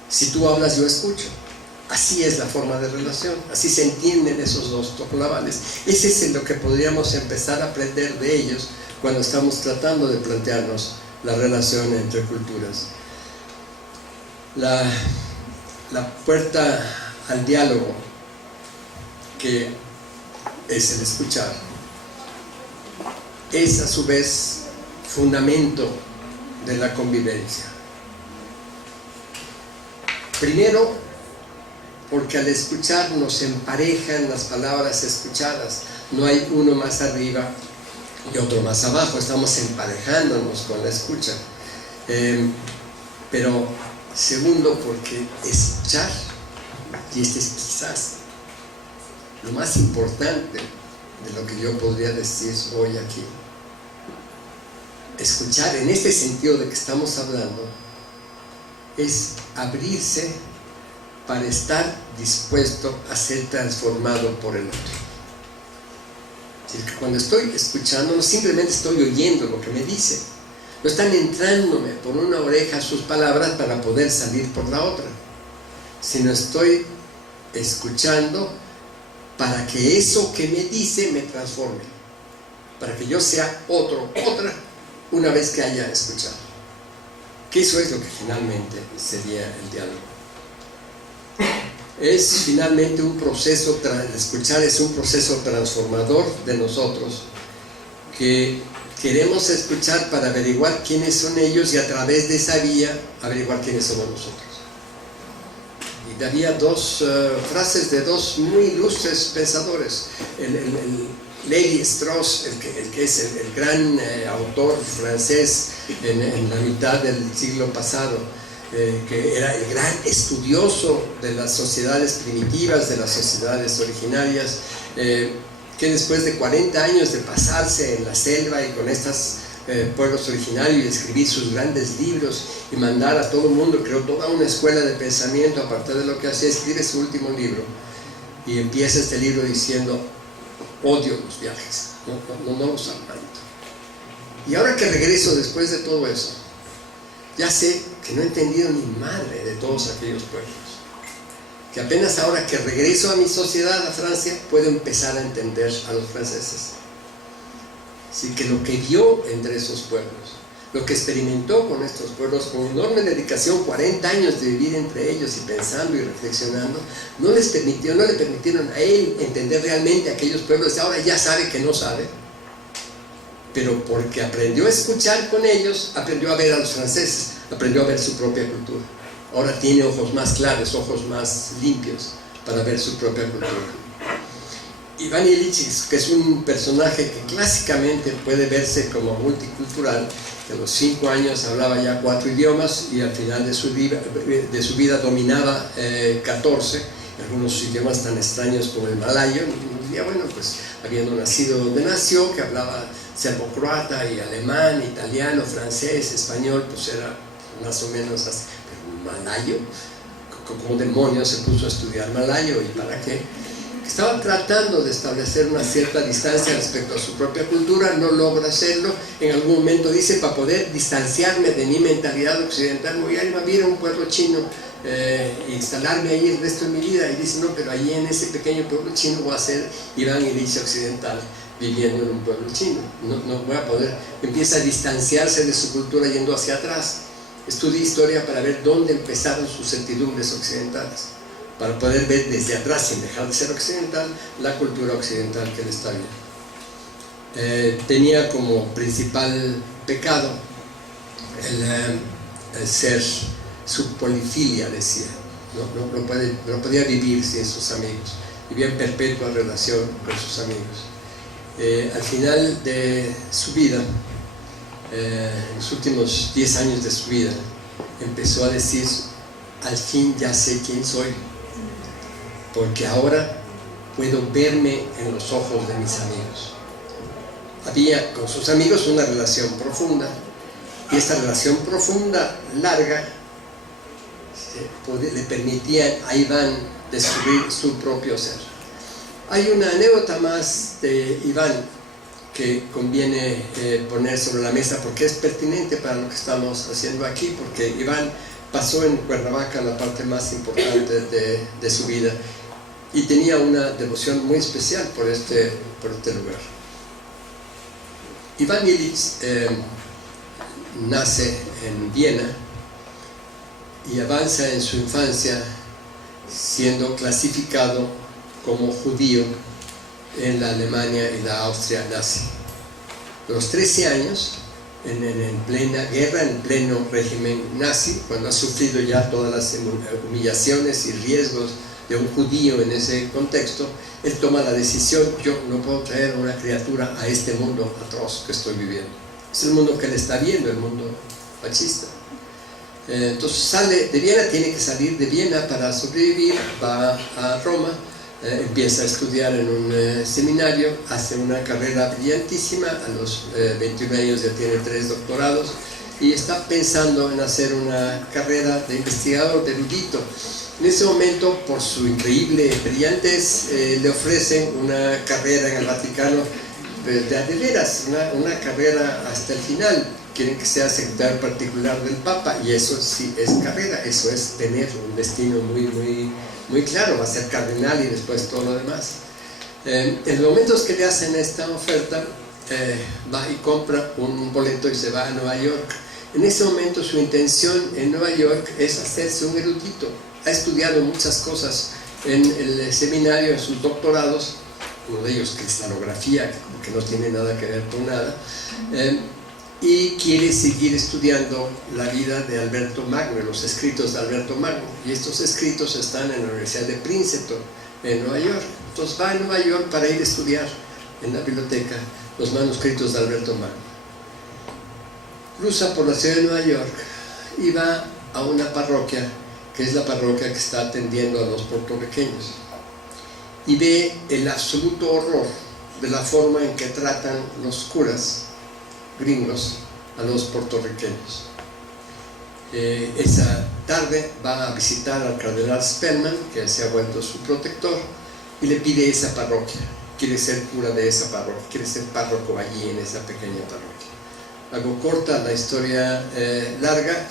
Si tú hablas, yo escucho. Así es la forma de relación. Así se entienden esos dos tojolabales. Ese es lo que podríamos empezar a aprender de ellos cuando estamos tratando de plantearnos la relación entre culturas. La puerta al diálogo, que es el escuchar, es a su vez fundamento de la convivencia. Primero, porque al escuchar nos emparejan las palabras escuchadas. No hay uno más arriba y otro más abajo, estamos emparejándonos con la escucha. Pero segundo, porque escuchar, y este es quizás lo más importante de lo que yo podría decir hoy aquí, escuchar en este sentido de que estamos hablando es abrirse para estar dispuesto a ser transformado por el otro. Es decir, que cuando estoy escuchando no simplemente estoy oyendo lo que me dice, no están entrándome por una oreja sus palabras para poder salir por la otra, sino estoy escuchando para que eso que me dice me transforme, para que yo sea otra, una vez que haya escuchado. Que eso es lo que finalmente sería el diálogo. Es finalmente un proceso, escuchar es un proceso transformador de nosotros, que queremos escuchar para averiguar quiénes son ellos y a través de esa vía averiguar quiénes somos nosotros. Y había dos frases de dos muy ilustres pensadores. Lévi-Strauss, el que es el gran autor francés en la mitad del siglo pasado, que era el gran estudioso de las sociedades primitivas, de las sociedades originarias, que después de 40 años de pasarse en la selva y con estos pueblos originarios y escribir sus grandes libros y mandar a todo el mundo, creó toda una escuela de pensamiento a partir de lo que hacía, escribe su último libro y empieza este libro diciendo: odio los viajes, no los aguanto. Y ahora que regreso después de todo eso, ya sé que no he entendido ni madre de todos aquellos pueblos, que apenas ahora que regreso a mi sociedad, a Francia, puedo empezar a entender a los franceses. ¿sí? Que lo que vio entre esos pueblos, lo que experimentó con estos pueblos, con enorme dedicación, 40 años de vivir entre ellos y pensando y reflexionando, no le permitieron a él entender realmente a aquellos pueblos. Ahora ya sabe que no sabe, pero porque aprendió a escuchar con ellos, aprendió a ver a los franceses, aprendió a ver su propia cultura. Ahora tiene ojos más claros, ojos más limpios para ver su propia cultura. Iván Illich, que es un personaje que clásicamente puede verse como multicultural, que a los 5 años hablaba ya 4 idiomas y al final de su vida dominaba 14, algunos idiomas tan extraños como el malayo. Y bueno, pues habiendo nacido donde nació, que hablaba serbo-croata y alemán, italiano, francés, español, pues era más o menos así. Pero malayo, como demonios se puso a estudiar malayo, ¿y para qué? Estaba tratando de establecer una cierta distancia respecto a su propia cultura, no logra hacerlo. En algún momento dice, para poder distanciarme de mi mentalidad occidental, voy a ir a vivir a un pueblo chino, instalarme ahí el resto de mi vida. Y dice, no, pero allí en ese pequeño pueblo chino voy a ser Iván Illich occidental, viviendo en un pueblo chino. No voy a poder. Empieza a distanciarse de su cultura yendo hacia atrás. Estudia historia para ver dónde empezaron sus certidumbres occidentales, para poder ver desde atrás, sin dejar de ser occidental, la cultura occidental que él está viendo. Tenía como principal pecado el ser su polifilia, decía. No podía vivir sin sus amigos. Vivía en perpetua relación con sus amigos. Al final de su vida, en los últimos 10 años de su vida, empezó a decir, al fin ya sé quién soy, porque ahora puedo verme en los ojos de mis amigos. Había con sus amigos una relación profunda, y esta relación profunda, larga, le permitía a Iván descubrir su propio ser. Hay una anécdota más de Iván que conviene poner sobre la mesa, porque es pertinente para lo que estamos haciendo aquí, porque Iván pasó en Cuernavaca la parte más importante de su vida, y tenía una devoción muy especial por este lugar. Iván Illich nace en Viena y avanza en su infancia siendo clasificado como judío en la Alemania y la Austria nazi. A los 13 años, en plena guerra, en pleno régimen nazi, cuando ha sufrido ya todas las humillaciones y riesgos de un judío en ese contexto, él toma la decisión: yo no puedo traer a una criatura a este mundo atroz que estoy viviendo. Es el mundo que él está viendo, el mundo fascista. Entonces sale de Viena, tiene que salir de Viena para sobrevivir, va a Roma, empieza a estudiar en un seminario, hace una carrera brillantísima, a los 21 años ya tiene 3 doctorados y está pensando en hacer una carrera de investigador, de erudito. En ese momento, por su increíble brillantez, le ofrecen una carrera en el Vaticano de veras, una carrera hasta el final. Quieren que sea secretario particular del Papa, y eso sí es carrera, eso es tener un destino muy claro, va a ser cardenal y después todo lo demás. En los momentos que le hacen esta oferta, va y compra un boleto y se va a Nueva York. En ese momento su intención en Nueva York es hacerse un erudito. Ha estudiado muchas cosas en el seminario, en sus doctorados, uno de ellos cristalografía, que no tiene nada que ver con nada, y quiere seguir estudiando la vida de Alberto Magno, los escritos de Alberto Magno, y estos escritos están en la Universidad de Princeton, en Nueva York. Entonces va a Nueva York para ir a estudiar en la biblioteca los manuscritos de Alberto Magno. Cruza por la ciudad de Nueva York y va a una parroquia, que es la parroquia que está atendiendo a los puertorriqueños, y ve el absoluto horror de la forma en que tratan los curas gringos a los puertorriqueños. Esa tarde va a visitar al cardenal Spellman, que se ha vuelto su protector, y le pide esa parroquia. Quiere ser cura de esa parroquia, quiere ser párroco allí en esa pequeña parroquia. Hago corta la historia larga,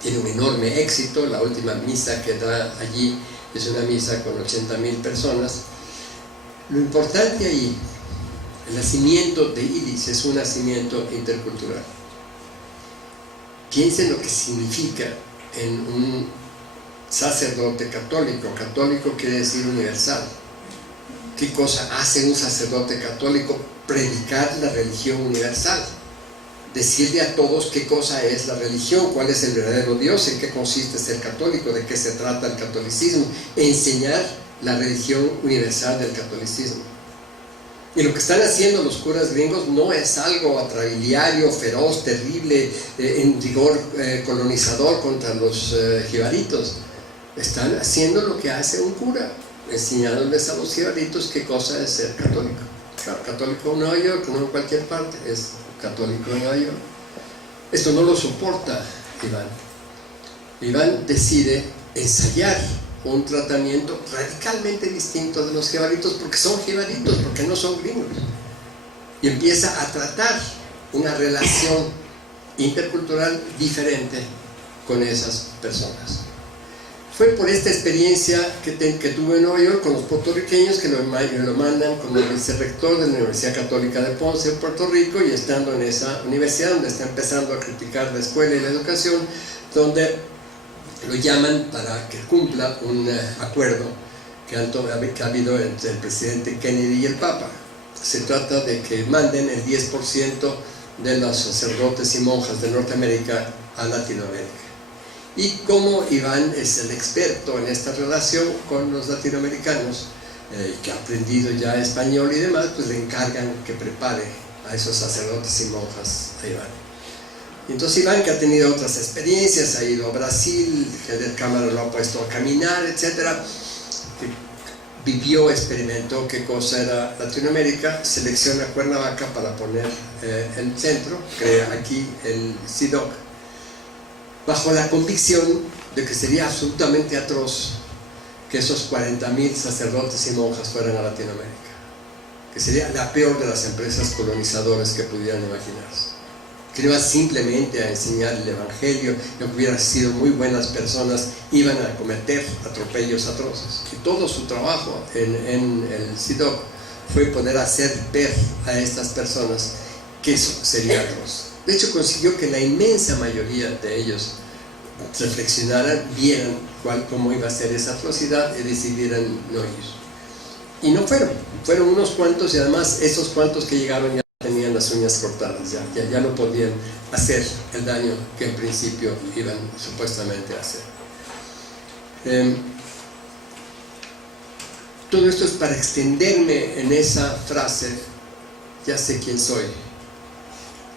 tiene un enorme éxito. La última misa que da allí es una misa con 80,000 personas. Lo importante ahí El nacimiento de Yiddish es un nacimiento intercultural. Piensen lo que significa en un sacerdote católico. Católico quiere decir universal. ¿Qué cosa hace un sacerdote católico? Predicar la religión universal. Decirle a todos qué cosa es la religión, cuál es el verdadero Dios, en qué consiste ser católico, de qué se trata el catolicismo. Enseñar la religión universal del catolicismo. Y lo que están haciendo los curas gringos no es algo atrabiliario, feroz, terrible, en rigor colonizador contra los jibaritos. Están haciendo lo que hace un cura, enseñándoles a los jibaritos qué cosa es ser católico. Claro, católico en Nueva York, no en cualquier parte, es católico en Nueva York. Esto no lo soporta Iván. Iván decide ensayar un tratamiento radicalmente distinto de los jibaritos, porque son jibaritos, porque no son gringos, y empieza a tratar una relación intercultural diferente con esas personas. Fue por esta experiencia que tuve en Nueva York con los puertorriqueños que lo mandan como vicerrector de la Universidad Católica de Ponce en Puerto Rico, y estando en esa universidad donde está empezando a criticar la escuela y la educación, donde lo llaman para que cumpla un acuerdo que ha habido entre el presidente Kennedy y el Papa. Se trata de que manden el 10% de los sacerdotes y monjas de Norteamérica a Latinoamérica. Y como Iván es el experto en esta relación con los latinoamericanos, que ha aprendido ya español y demás, pues le encargan que prepare a esos sacerdotes y monjas a Iván. Y entonces Iván, que ha tenido otras experiencias, ha ido a Brasil, el Cámara lo ha puesto a caminar, etcétera, que vivió, experimentó qué cosa era Latinoamérica, selecciona Cuernavaca para poner el centro, crea aquí el CIDOC, bajo la convicción de que sería absolutamente atroz que esos 40,000 sacerdotes y monjas fueran a Latinoamérica, que sería la peor de las empresas colonizadoras que pudieran imaginarse, que no iban simplemente a enseñar el Evangelio, y aunque hubieran sido muy buenas personas, iban a cometer atropellos atroces. Y todo su trabajo en el CIDOC fue poder hacer ver a estas personas que eso sería atroz. De hecho, consiguió que la inmensa mayoría de ellos reflexionaran, vieran cómo iba a ser esa atrocidad y decidieran no ir. Y no fueron unos cuantos, y además esos cuantos que llegaron ya tenían las uñas cortadas, ya no podían hacer el daño que en principio iban supuestamente a hacer. Todo esto es para extenderme en esa frase: ya sé quién soy,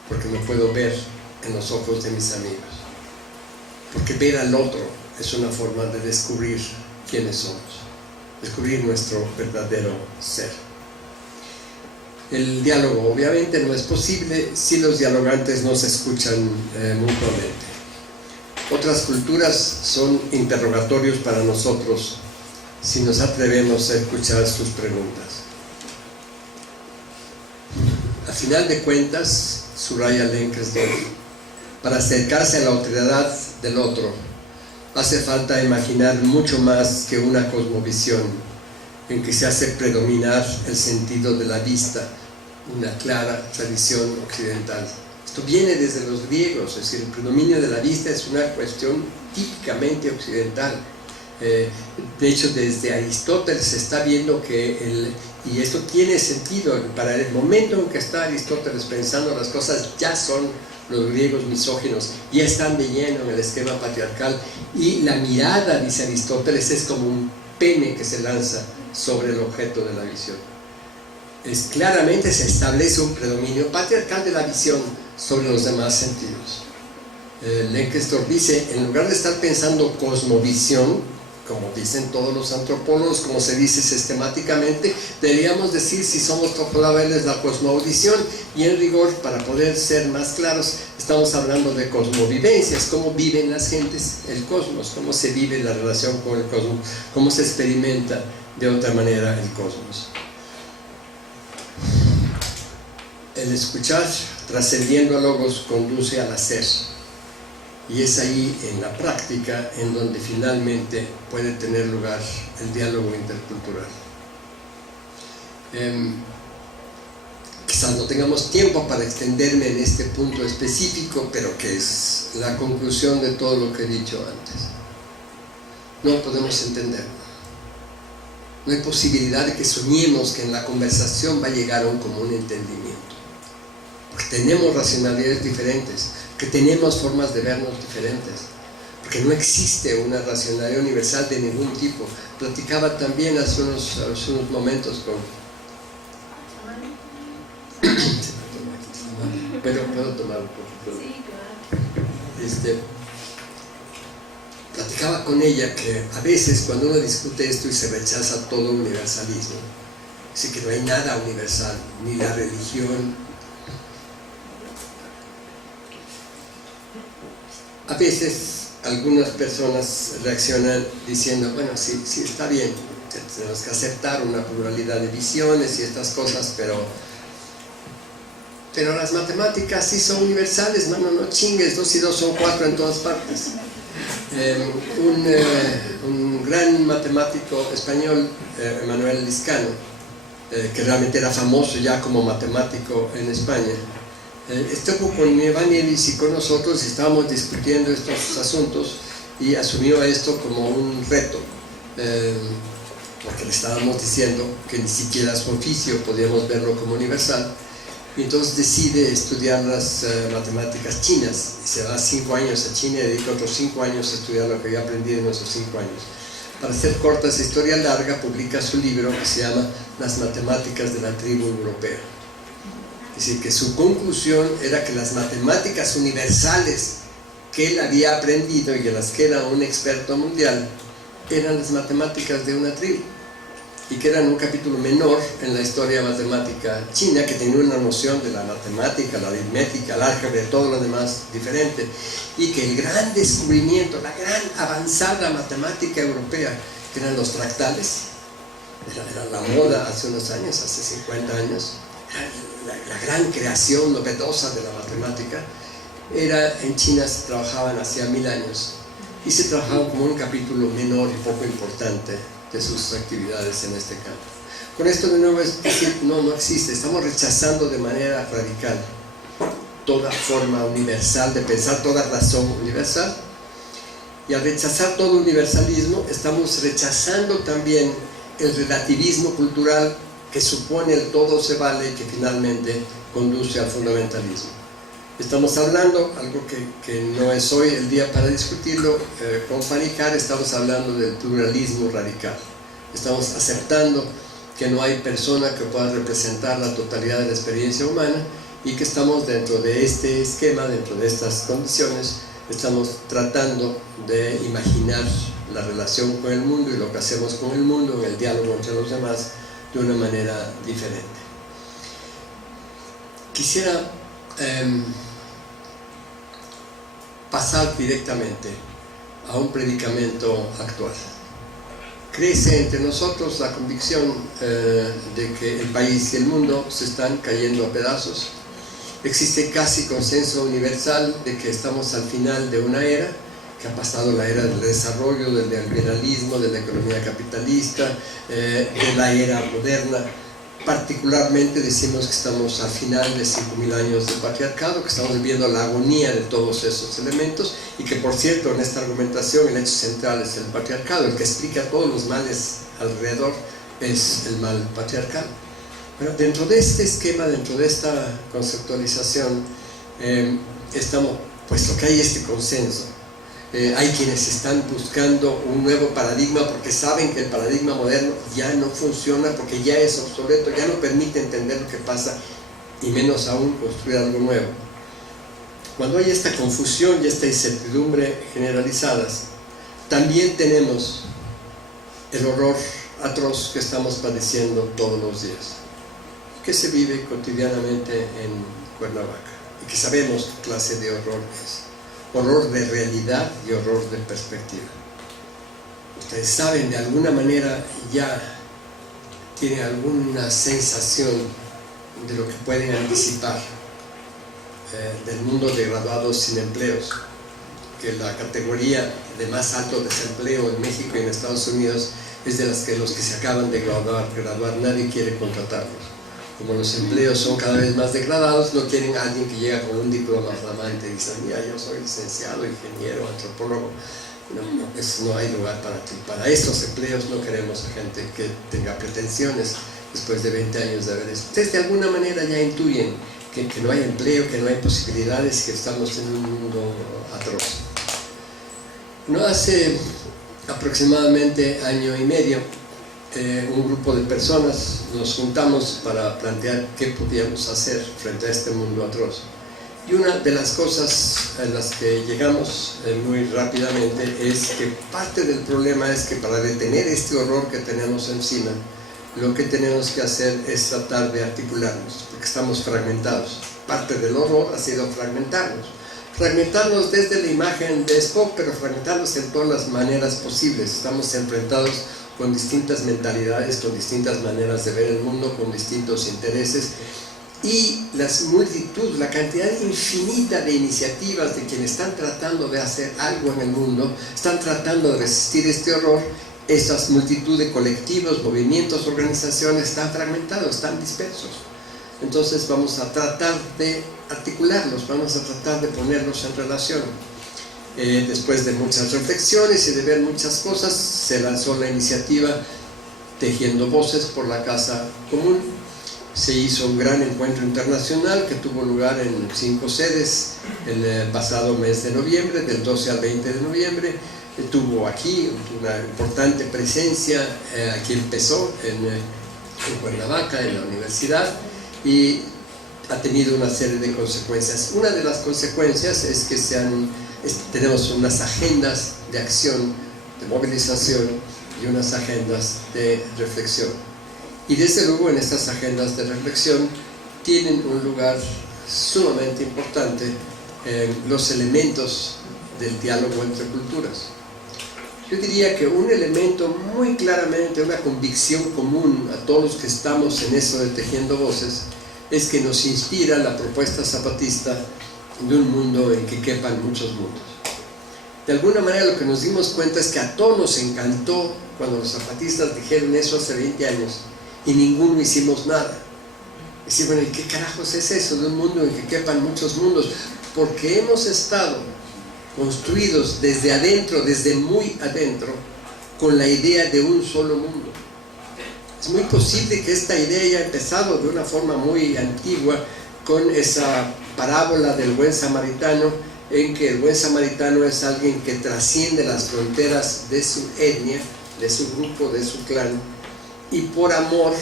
porque me puedo ver en los ojos de mis amigos. Porque ver al otro es una forma de descubrir quiénes somos, descubrir nuestro verdadero ser. El diálogo obviamente no es posible si los dialogantes no se escuchan mutuamente. Otras culturas son interrogatorios para nosotros si nos atrevemos a escuchar sus preguntas. A final de cuentas, subraya Lenkesdorf, para acercarse a la otredad del otro, hace falta imaginar mucho más que una cosmovisión en que se hace predominar el sentido de la vista, una clara tradición occidental. Esto viene desde los griegos, es decir, el predominio de la vista es una cuestión típicamente occidental. De hecho, desde Aristóteles se está viendo que y esto tiene sentido, para el momento en que está Aristóteles pensando las cosas, ya son los griegos misóginos, ya están de lleno en el esquema patriarcal, y la mirada, dice Aristóteles, es como un pene que se lanza sobre el objeto de la visión. Claramente se establece un predominio patriarcal de la visión sobre los demás sentidos. Lenkesdorf dice, en lugar de estar pensando cosmovisión, como dicen todos los antropólogos, como se dice sistemáticamente, deberíamos decir, si somos topolabeles, la cosmoaudición, y en rigor, para poder ser más claros, estamos hablando de cosmovivencias, cómo viven las gentes el cosmos, cómo se vive la relación con el cosmos, cómo se experimenta de otra manera el cosmos. El escuchar, trascendiendo a logos, conduce al hacer. Y es ahí, en la práctica, en donde finalmente puede tener lugar el diálogo intercultural. quizás no tengamos tiempo para extenderme en este punto específico, pero que es la conclusión de todo lo que he dicho antes. No podemos entenderlo. No hay posibilidad de que soñemos que en la conversación va a llegar a un común entendimiento. Porque tenemos racionalidades diferentes, que tenemos formas de vernos diferentes, porque no existe una racionalidad universal de ningún tipo. Platicaba también hace unos momentos con... Pero puedo tomar un poquito. Sí, claro. Platicaba con ella que a veces cuando uno discute esto y se rechaza todo universalismo, dice que no hay nada universal, ni la religión. A veces algunas personas reaccionan diciendo, bueno, sí está bien, tenemos que aceptar una pluralidad de visiones y estas cosas, pero las matemáticas sí son universales, mano, no chingues, 2 y 2 son 4 en todas partes. Un gran matemático español, Manuel Liscano, que realmente era famoso ya como matemático en España, estuvo con Evanielis y con nosotros y estábamos discutiendo estos asuntos y asumió esto como un reto, porque le estábamos diciendo que ni siquiera su oficio podíamos verlo como universal. Y entonces decide estudiar las matemáticas chinas y se va 5 años a China y dedica otros 5 años a estudiar lo que había aprendido en esos 5 años. Para hacer corta esa historia larga, publica su libro que se llama Las matemáticas de la tribu europea. Es decir, que su conclusión era que las matemáticas universales que él había aprendido y en las que era un experto mundial eran las matemáticas de una tribu, y que eran un capítulo menor en la historia matemática china, que tenía una noción de la matemática, la aritmética, el álgebra y todo lo demás diferente, y que el gran descubrimiento, la gran avanzada matemática europea, que eran los fractales, era la moda hace unos años, hace 50 años, la gran creación novedosa de la matemática, en China se trabajaban hacía 1000 años, y se trabajaban como un capítulo menor y poco importante de sus actividades en este campo. Con esto de nuevo es decir, no existe, estamos rechazando de manera radical toda forma universal de pensar, toda razón universal, y al rechazar todo universalismo estamos rechazando también el relativismo cultural que supone el todo se vale y que finalmente conduce al fundamentalismo. Estamos hablando, algo que no es hoy el día para discutirlo, con Panikkar estamos hablando del pluralismo radical. Estamos aceptando que no hay persona que pueda representar la totalidad de la experiencia humana y que estamos dentro de este esquema, dentro de estas condiciones, estamos tratando de imaginar la relación con el mundo y lo que hacemos con el mundo, en el diálogo entre los demás, de una manera diferente. Quisiera pasar directamente a un predicamento actual. Crece entre nosotros la convicción de que el país y el mundo se están cayendo a pedazos. Existe casi consenso universal de que estamos al final de una era, que ha pasado la era del desarrollo, del neoliberalismo, de la economía capitalista, de la era moderna. Particularmente decimos que estamos al final de 5.000 años de patriarcado, que estamos viviendo la agonía de todos esos elementos, y que por cierto en esta argumentación el hecho central es el patriarcado, el que explica todos los males alrededor es el mal patriarcal. Pero dentro de este esquema, dentro de esta conceptualización, estamos, puesto que hay este consenso, hay quienes están buscando un nuevo paradigma porque saben que el paradigma moderno ya no funciona, porque ya es obsoleto, ya no permite entender lo que pasa y menos aún construir algo nuevo. Cuando hay esta confusión y esta incertidumbre generalizadas, también tenemos el horror atroz que estamos padeciendo todos los días, que se vive cotidianamente en Cuernavaca y que sabemos qué clase de horror es. Horror de realidad y horror de perspectiva. Ustedes saben, de alguna manera ya tienen alguna sensación de lo que pueden anticipar del mundo de graduados sin empleos, que la categoría de más alto desempleo en México y en Estados Unidos es de los que se acaban de graduar, nadie quiere contratarlos. como los empleos son cada vez más degradados, no quieren a alguien que llega con un diploma flamante y dice, mira, yo soy licenciado, ingeniero, antropólogo. No hay lugar para ti. Para estos empleos no queremos a gente que tenga pretensiones después de 20 años de haber esto. Ustedes de alguna manera ya intuyen que no hay empleo, que no hay posibilidades, que estamos en un mundo atroz. No hace aproximadamente año y medio, un grupo de personas nos juntamos para plantear qué podíamos hacer frente a este mundo atroz. Y una de las cosas a las que llegamos muy rápidamente es que parte del problema es que para detener este horror que tenemos encima, lo que tenemos que hacer es tratar de articularnos, porque estamos fragmentados. Parte del horror ha sido fragmentarnos. Fragmentarnos desde la imagen de Spock, pero fragmentarnos en todas las maneras posibles. Estamos enfrentados con distintas mentalidades, con distintas maneras de ver el mundo, con distintos intereses. Y la cantidad infinita de iniciativas de quienes están tratando de hacer algo en el mundo, están tratando de resistir este horror. Estas multitud de colectivos, movimientos, organizaciones están fragmentados, están dispersos. Entonces vamos a tratar de articularlos, vamos a tratar de ponerlos en relación. Después de muchas reflexiones y de ver muchas cosas, se lanzó la iniciativa Tejiendo Voces por la Casa Común. Se hizo un gran encuentro internacional que tuvo lugar en 5 sedes el pasado mes de noviembre, del 12 al 20 de noviembre. Tuvo aquí una importante presencia, aquí empezó en Cuernavaca, en la universidad, y ha tenido una serie de consecuencias. Una de las consecuencias es que tenemos unas agendas de acción, de movilización y unas agendas de reflexión. Y desde luego en estas agendas de reflexión tienen un lugar sumamente importante los elementos del diálogo entre culturas. Yo diría que un elemento muy claramente, una convicción común a todos los que estamos en eso de Tejiendo Voces, es que nos inspira la propuesta zapatista de un mundo en que quepan muchos mundos. De alguna manera lo que nos dimos cuenta es que a todos nos encantó cuando los zapatistas dijeron eso hace 20 años y ninguno hicimos nada. Decir, bueno, ¿y qué carajos es eso de un mundo en que quepan muchos mundos? Porque hemos estado construidos desde adentro, desde muy adentro, con la idea de un solo mundo. Es muy posible que esta idea haya empezado de una forma muy antigua con esa parábola del buen samaritano, en que el buen samaritano es alguien que trasciende las fronteras de su etnia, de su grupo, de su clan, y por amor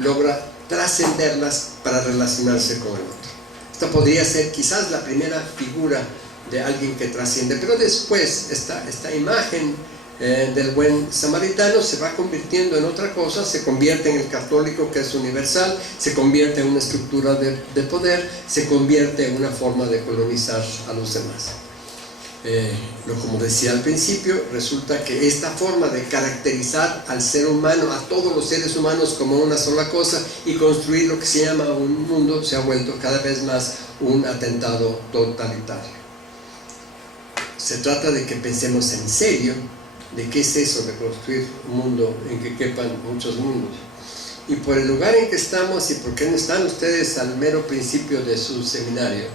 logra trascenderlas para relacionarse con el otro. Esta podría ser quizás la primera figura de alguien que trasciende, pero después esta imagen del buen samaritano se va convirtiendo en otra cosa, se convierte en el católico que es universal, se convierte en una estructura de poder, se convierte en una forma de colonizar a los demás. Como decía al principio, resulta que esta forma de caracterizar al ser humano, a todos los seres humanos como una sola cosa y construir lo que se llama un mundo, se ha vuelto cada vez más un atentado totalitario. Se trata de que pensemos en serio de qué es eso de construir un mundo en que quepan muchos mundos. Y por el lugar en que estamos y por qué no están ustedes al mero principio de su seminario,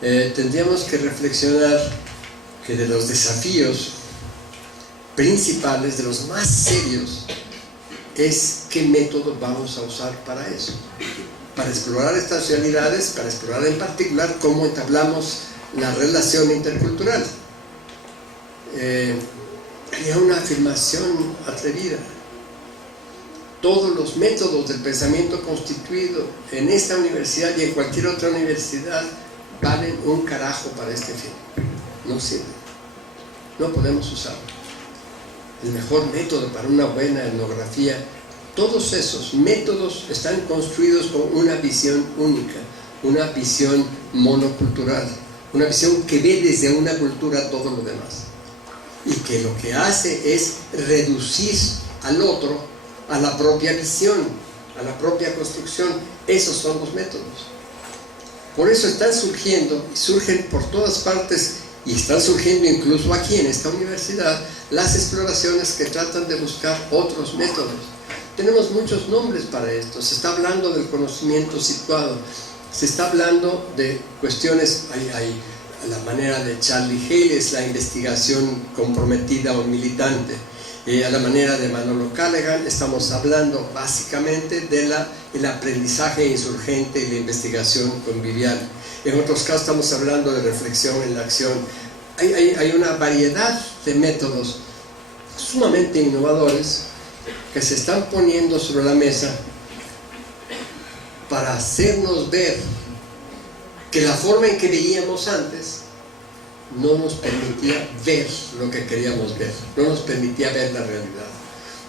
tendríamos que reflexionar que de los desafíos principales, de los más serios, es qué método vamos a usar para eso, para explorar estas realidades, para explorar en particular cómo entablamos la relación intercultural. Haría una afirmación atrevida: todos los métodos del pensamiento constituido en esta universidad y en cualquier otra universidad valen un carajo para este fin. No sirve, no podemos usarlo. El mejor método para una buena etnografía, todos esos métodos están construidos con una visión única, una visión monocultural, una visión que ve desde una cultura todo lo demás, y que lo que hace es reducir al otro a la propia visión, a la propia construcción. Esos son los métodos. Por eso están surgiendo, y surgen por todas partes, y están surgiendo incluso aquí en esta universidad, las exploraciones que tratan de buscar otros métodos. Tenemos muchos nombres para esto. Se está hablando del conocimiento situado, se está hablando de cuestiones, hay a la manera de Charlie Hale, es la investigación comprometida o militante. A la manera de Manolo Callaghan, estamos hablando básicamente del aprendizaje insurgente y la investigación convivial. En otros casos estamos hablando de reflexión en la acción. Hay una variedad de métodos sumamente innovadores que se están poniendo sobre la mesa para hacernos ver que la forma en que veíamos antes no nos permitía ver lo que queríamos ver, no nos permitía ver la realidad.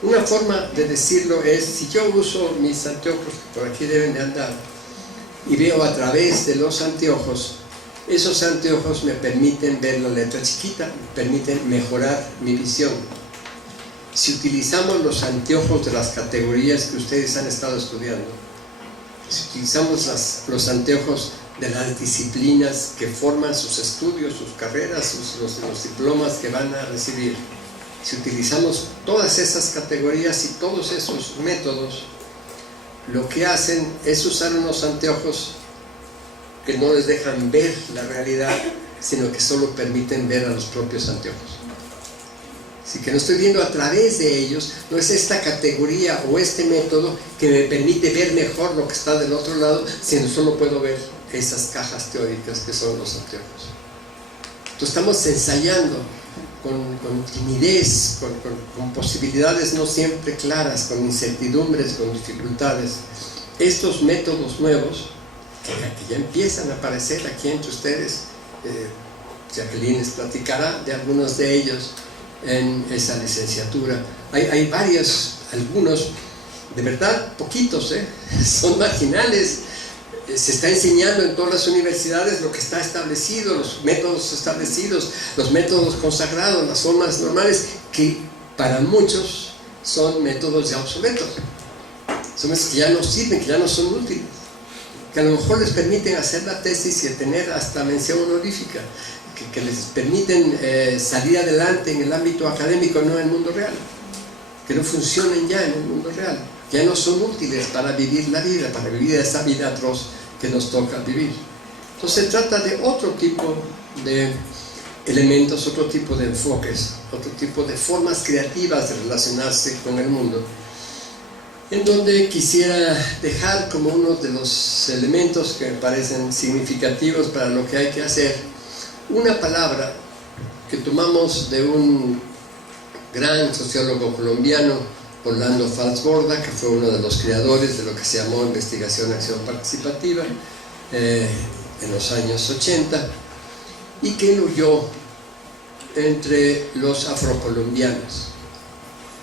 Una forma de decirlo es, si yo uso mis anteojos, que por aquí deben de andar, y veo a través de los anteojos, esos anteojos me permiten ver la letra chiquita, me permiten mejorar mi visión. Si utilizamos los anteojos de las categorías que ustedes han estado estudiando, si utilizamos los anteojos de las disciplinas que forman sus estudios, sus carreras, los diplomas que van a recibir, si utilizamos todas esas categorías y todos esos métodos, lo que hacen es usar unos anteojos que no les dejan ver la realidad, sino que solo permiten ver a los propios anteojos. Así que no estoy viendo a través de ellos, no es esta categoría o este método que me permite ver mejor lo que está del otro lado, sino solo puedo ver esas cajas teóricas que son los anteojos. Entonces estamos ensayando con timidez, con posibilidades no siempre claras, con incertidumbres, con dificultades, estos métodos nuevos que ya empiezan a aparecer aquí entre ustedes. Jacqueline les platicará de algunos de ellos en esa licenciatura. Hay varios, algunos, de verdad, poquitos, son marginales. Se está enseñando en todas las universidades lo que está establecido, los métodos establecidos, los métodos consagrados, las formas normales, que para muchos son métodos ya obsoletos. Son métodos que ya no sirven, que ya no son útiles, que a lo mejor les permiten hacer la tesis y tener hasta mención honorífica, que les permiten salir adelante en el ámbito académico, no en el mundo real, que no funcionen ya en el mundo real, ya no son útiles para vivir la vida, para vivir esa vida atroz que nos toca vivir. Entonces se trata de otro tipo de elementos, otro tipo de enfoques, otro tipo de formas creativas de relacionarse con el mundo, en donde quisiera dejar como uno de los elementos que me parecen significativos para lo que hay que hacer, una palabra que tomamos de un gran sociólogo colombiano, Orlando Falsborda, que fue uno de los creadores de lo que se llamó investigación acción participativa en los años 80, y que lo oyó entre los afrocolombianos,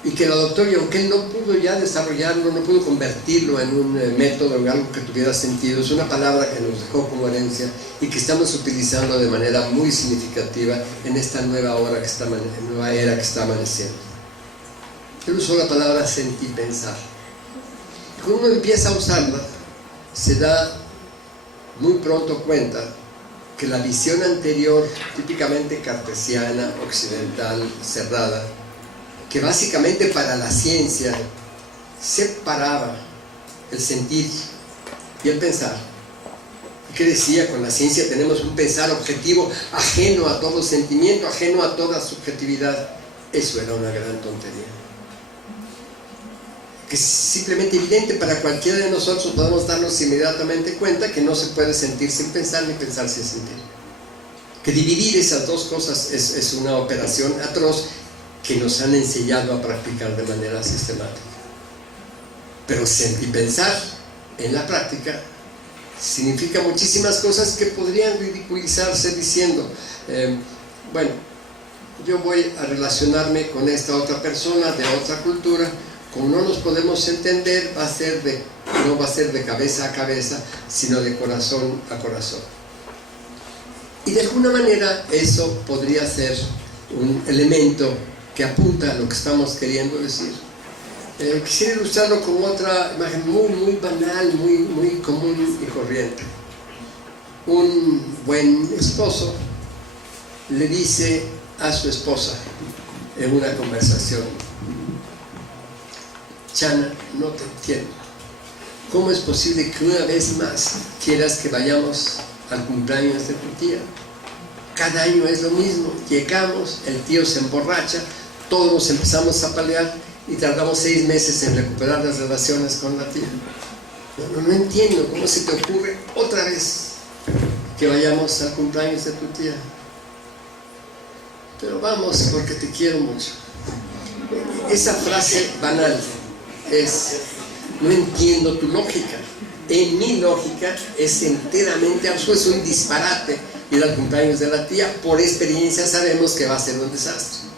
y que lo adoptó, y aunque él no pudo ya desarrollarlo, no pudo convertirlo en un método, en algo que tuviera sentido, es una palabra que nos dejó como herencia y que estamos utilizando de manera muy significativa en esta nueva era que está amaneciendo. Él usó la palabra sentipensar. Cuando uno empieza a usarla, se da muy pronto cuenta que la visión anterior, típicamente cartesiana, occidental, cerrada, que básicamente para la ciencia separaba el sentir y el pensar. ¿Y qué decía? Con la ciencia tenemos un pensar objetivo, ajeno a todo sentimiento, ajeno a toda subjetividad. Eso era una gran tontería, que es simplemente evidente para cualquiera de nosotros. Podemos darnos inmediatamente cuenta que no se puede sentir sin pensar ni pensar sin sentir, que dividir esas dos cosas es una operación atroz que nos han enseñado a practicar de manera sistemática. Pero sentipensar en la práctica significa muchísimas cosas que podrían ridiculizarse diciendo bueno, yo voy a relacionarme con esta otra persona de otra cultura, como no nos podemos entender, no va a ser de cabeza a cabeza, sino de corazón a corazón. Y de alguna manera eso podría ser un elemento que apunta a lo que estamos queriendo decir. Quisiera ilustrarlo con otra imagen muy banal, muy común y corriente. Un buen esposo le dice a su esposa en una conversación: Chana, no te entiendo. ¿Cómo es posible que una vez más quieras que vayamos al cumpleaños de tu tía? Cada año es lo mismo. Llegamos, el tío se emborracha, todos nos empezamos a pelear y tardamos 6 meses en recuperar las relaciones con la tía. No entiendo cómo se te ocurre otra vez que vayamos al cumpleaños de tu tía. Pero vamos, porque te quiero mucho. Esa frase banal es: no entiendo tu lógica. En mi lógica es enteramente absurdo, es un disparate ir al cumpleaños de la tía. Por experiencia sabemos que va a ser un desastre.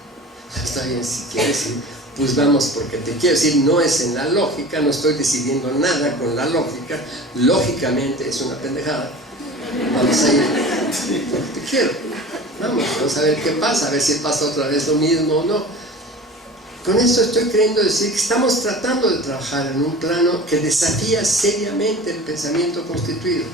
Está bien, si quieres ir, pues vamos, porque te quiero decir, no es en la lógica, no estoy decidiendo nada con la lógica. Lógicamente es una pendejada. Vamos a ir, porque te quiero. Vamos a ver qué pasa, a ver si pasa otra vez lo mismo o no. Con esto estoy queriendo decir que estamos tratando de trabajar en un plano que desafía seriamente el pensamiento constituido,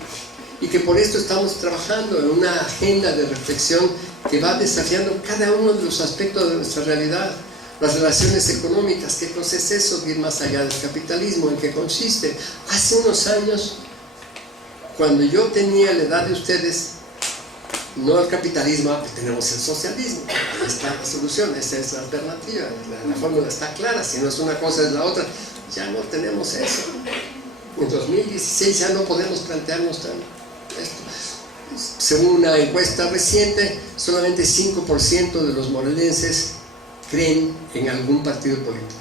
y que por esto estamos trabajando en una agenda de reflexión que va desafiando cada uno de los aspectos de nuestra realidad. Las relaciones económicas, ¿qué cosa es eso? Ir más allá del capitalismo, ¿en qué consiste? Hace unos años, cuando yo tenía la edad de ustedes, no el capitalismo, pues tenemos el socialismo. Ahí está la solución, esa es la alternativa. La fórmula está clara, si no es una cosa es la otra. Ya no tenemos eso. En 2016 ya no podemos plantearnos esto. Según una encuesta reciente, solamente 5% de los morelenses creen en algún partido político.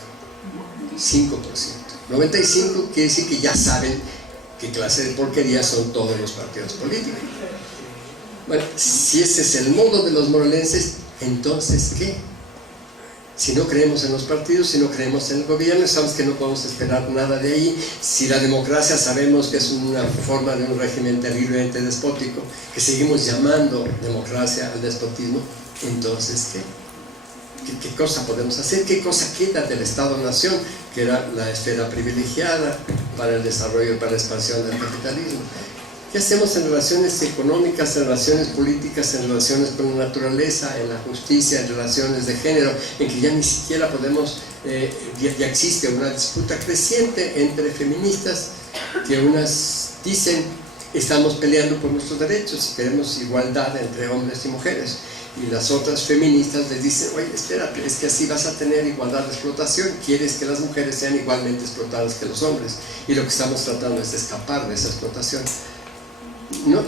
5%. 95% quiere decir que ya saben qué clase de porquería son todos los partidos políticos. Bueno, si ese es el modo de los morelenses, entonces ¿qué? Si no creemos en los partidos, si no creemos en el gobierno, sabemos que no podemos esperar nada de ahí. Si la democracia sabemos que es una forma de un régimen terriblemente despótico, que seguimos llamando democracia al despotismo, entonces ¿qué? ¿Qué cosa podemos hacer? ¿Qué cosa queda del Estado-Nación, que era la esfera privilegiada para el desarrollo y para la expansión del capitalismo? ¿Qué hacemos en relaciones económicas, en relaciones políticas, en relaciones con la naturaleza, en la justicia, en relaciones de género, en que ya ni siquiera podemos, ya existe una disputa creciente entre feministas, que unas dicen estamos peleando por nuestros derechos y queremos igualdad entre hombres y mujeres, y las otras feministas les dicen, oye, espérate, es que así vas a tener igualdad de explotación, quieres que las mujeres sean igualmente explotadas que los hombres, y lo que estamos tratando es de escapar de esa explotación. No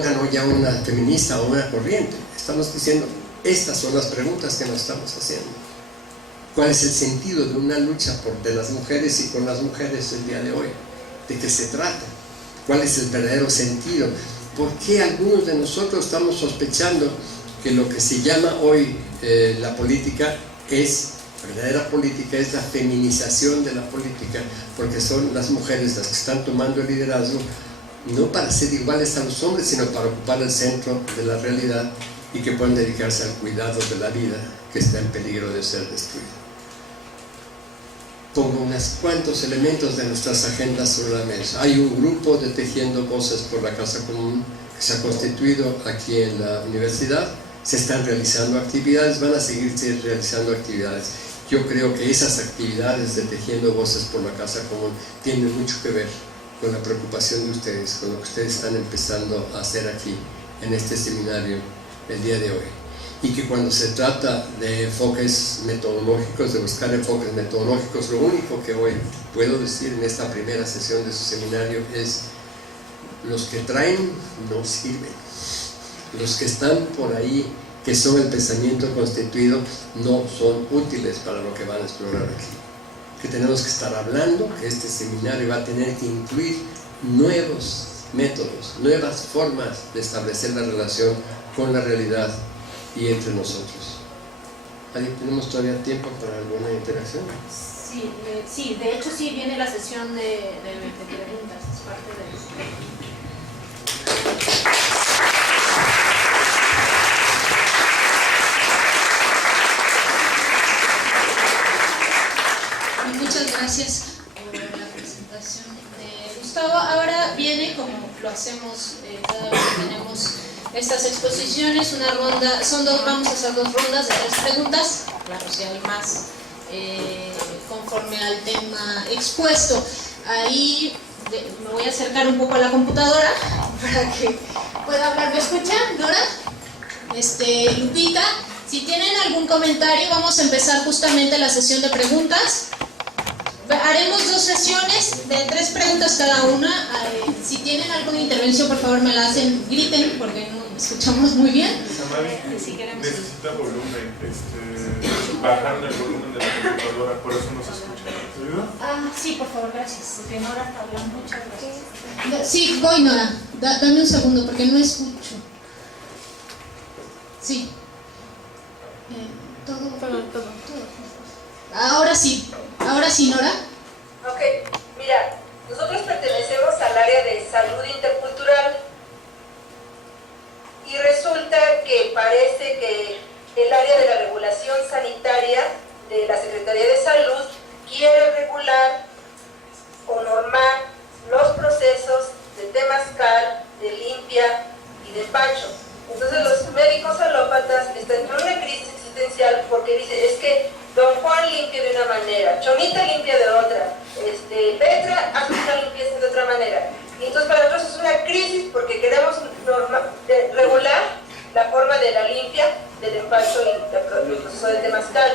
ganó ya una feminista o una corriente. Estamos diciendo, estas son las preguntas que nos estamos haciendo. ¿Cuál es el sentido de una lucha de las mujeres y con las mujeres el día de hoy? ¿De qué se trata? ¿Cuál es el verdadero sentido? ¿Por qué algunos de nosotros estamos sospechando que lo que se llama hoy la política verdadera política es la feminización de la política? Porque son las mujeres las que están tomando el liderazgo, no para ser iguales a los hombres, sino para ocupar el centro de la realidad, y que pueden dedicarse al cuidado de la vida que está en peligro de ser destruida. Pongo unos cuantos elementos de nuestras agendas sobre la mesa. Hay un grupo de Tejiendo Voces por la Casa Común que se ha constituido aquí en la universidad. Se están realizando actividades, van a seguirse realizando actividades. Yo creo que esas actividades de Tejiendo Voces por la Casa Común tienen mucho que ver con la preocupación de ustedes, con lo que ustedes están empezando a hacer aquí en este seminario el día de hoy. Y que cuando se trata de enfoques metodológicos, de buscar enfoques metodológicos, lo único que hoy puedo decir en esta primera sesión de su seminario es: los que traen no sirven. Los que están por ahí, que son el pensamiento constituido, no son útiles para lo que van a explorar aquí. Que tenemos que estar hablando, que este seminario va a tener que incluir nuevos métodos, nuevas formas de establecer la relación con la realidad y entre nosotros. ¿Tenemos todavía tiempo para alguna interacción? Sí, de hecho sí viene la sesión de preguntas, es parte de eso. Muchas gracias por la presentación de Gustavo. Ahora viene, como lo hacemos cada vez que tenemos estas exposiciones, una ronda, vamos a hacer 2 rondas de 3 preguntas. Claro, si hay más conforme al tema expuesto. Ahí me voy a acercar un poco a la computadora para que pueda hablar. ¿Me escuchan, Nora? Lupita, si tienen algún comentario, vamos a empezar justamente la sesión de preguntas. Haremos 2 sesiones de 3 preguntas cada una. Si tienen alguna intervención, por favor me la hacen, griten porque no escuchamos muy bien. Samari, Si queremos. necesita volumen, bajaron el volumen de la computadora, por eso no se escucha. ¿Te ayuda? Sí, por favor, gracias. Porque Nora está hablando, muchas gracias. Sí, voy, Nora. Dame un segundo porque no escucho. Sí. Todo. Ahora sí, Nora. Ok, mira, nosotros pertenecemos al área de salud intercultural y resulta que parece que el área de la regulación sanitaria de la Secretaría de Salud quiere regular o normar los procesos de temazcal, de limpia y de empacho. Entonces los médicos alópatas están en una crisis existencial porque dice, es que Don Juan limpia de una manera, Chonita limpia de otra, Petra hace una limpieza de otra manera. Y entonces para nosotros es una crisis porque queremos regular la forma de la limpia, del empacho y el proceso de temazcal.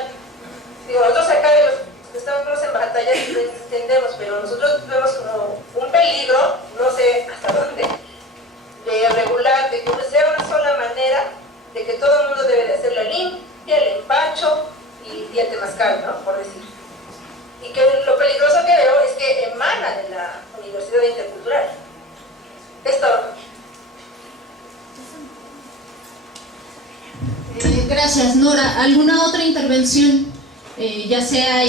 Digo, nosotros acá de los que estamos en batalla entendemos, pero nosotros vemos como un peligro, no sé hasta dónde, de regular, de que sea una sola manera, de que todo el mundo debe de hacer la limpia, el empacho y el temazcal, ¿no? Por decir. Y que lo peligroso que veo es que emana de la Universidad Intercultural. Es todo. Gracias, Nora. ¿Alguna otra intervención? Ya sea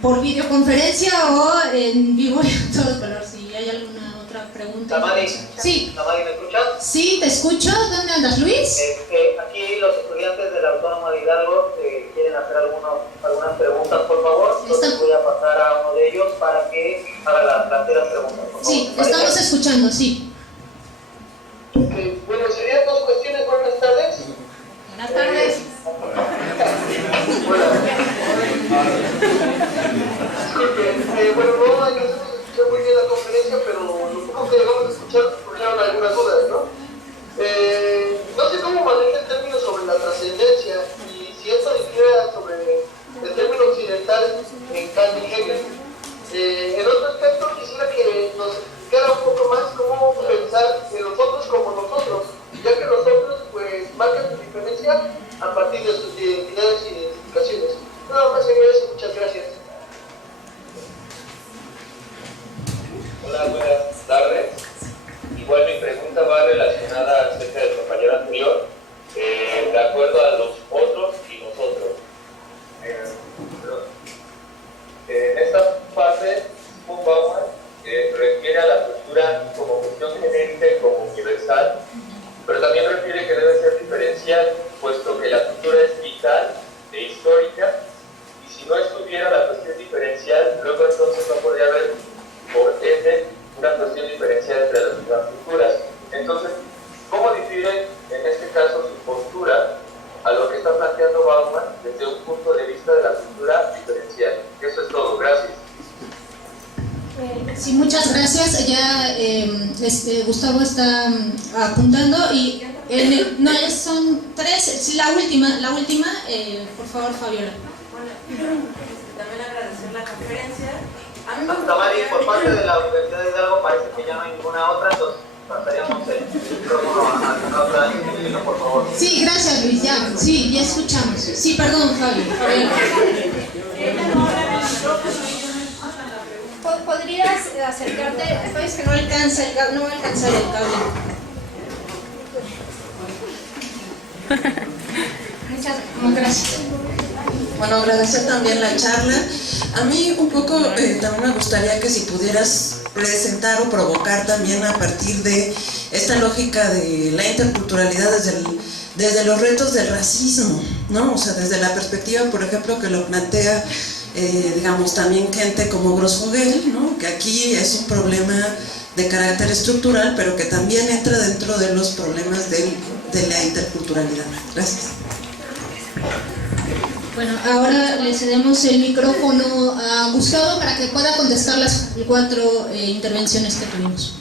por videoconferencia o en vivo y a todo color. Si hay alguna otra pregunta. Samari, sí. Samari, ¿me escuchas? Sí, te escucho. ¿Dónde andas, Luis? Aquí los estudiantes de la Autónoma de Hidalgo quieren hacer algunas preguntas, por favor. Entonces voy a pasar a uno de ellos para que haga las primeras preguntas, por favor. Sí, estamos escuchando, sí. Bueno, serían 2 cuestiones. Buenas tardes. Buenas tardes. Disculpe, bueno, no alcanzamos a escuchar muy bien la conferencia, pero lo poco que llegamos a escuchar surgieron algunas dudas, ¿no? No sé cómo maneja el término sobre la trascendencia y si esto difiere sobre el término occidental en Kant y Hegel. En otro aspecto quisiera que nos explicara un poco más cómo pensar en los otros como nosotros, ya que los otros pues marcan su diferencia a partir de sus identidades y identificaciones. Nada más sería eso, muchas gracias. Hola, buenas tardes. Igual mi pregunta va relacionada acerca del compañero anterior, de acuerdo a los otros y nosotros. En esta parte, Sigmund Bauman refiere a la cultura como cuestión genérica y como universal, pero también refiere que debe ser diferencial, puesto que la cultura es vital e histórica, y si no estuviera la cuestión diferencial, luego entonces no podría haber, por ende, una cuestión diferencial entre las mismas culturas. Entonces, ¿cómo difiere en este caso su postura a lo que está planteando Bauman desde un punto de vista de la cultura diferencial? Eso es todo, gracias. Sí, muchas gracias. Ya Gustavo está apuntando y son 3. Sí, la última, por favor, Fabiola. Bueno, también agradecer la conferencia. Samari, por parte de la Universidad de Hidalgo parece que ya no hay ninguna otra, entonces pasaríamos el micrófono a la otra institución, por favor. Sí, gracias, Luis. Ya escuchamos. Sí, perdón, Fabiola. ¿Podrías acercarte? Es que no alcanza el cable. Muchas gracias. Bueno, agradecer también la charla. A mí un poco también me gustaría que si pudieras presentar o provocar también a partir de esta lógica de la interculturalidad desde los retos del racismo, ¿no? O sea, desde la perspectiva, por ejemplo, que lo plantea, digamos, también gente como Grossfogel, ¿no? Que aquí es un problema de carácter estructural, pero que también entra dentro de los problemas de la interculturalidad. Gracias. Bueno, ahora le cedemos el micrófono a Gustavo para que pueda contestar las 4 intervenciones que tuvimos.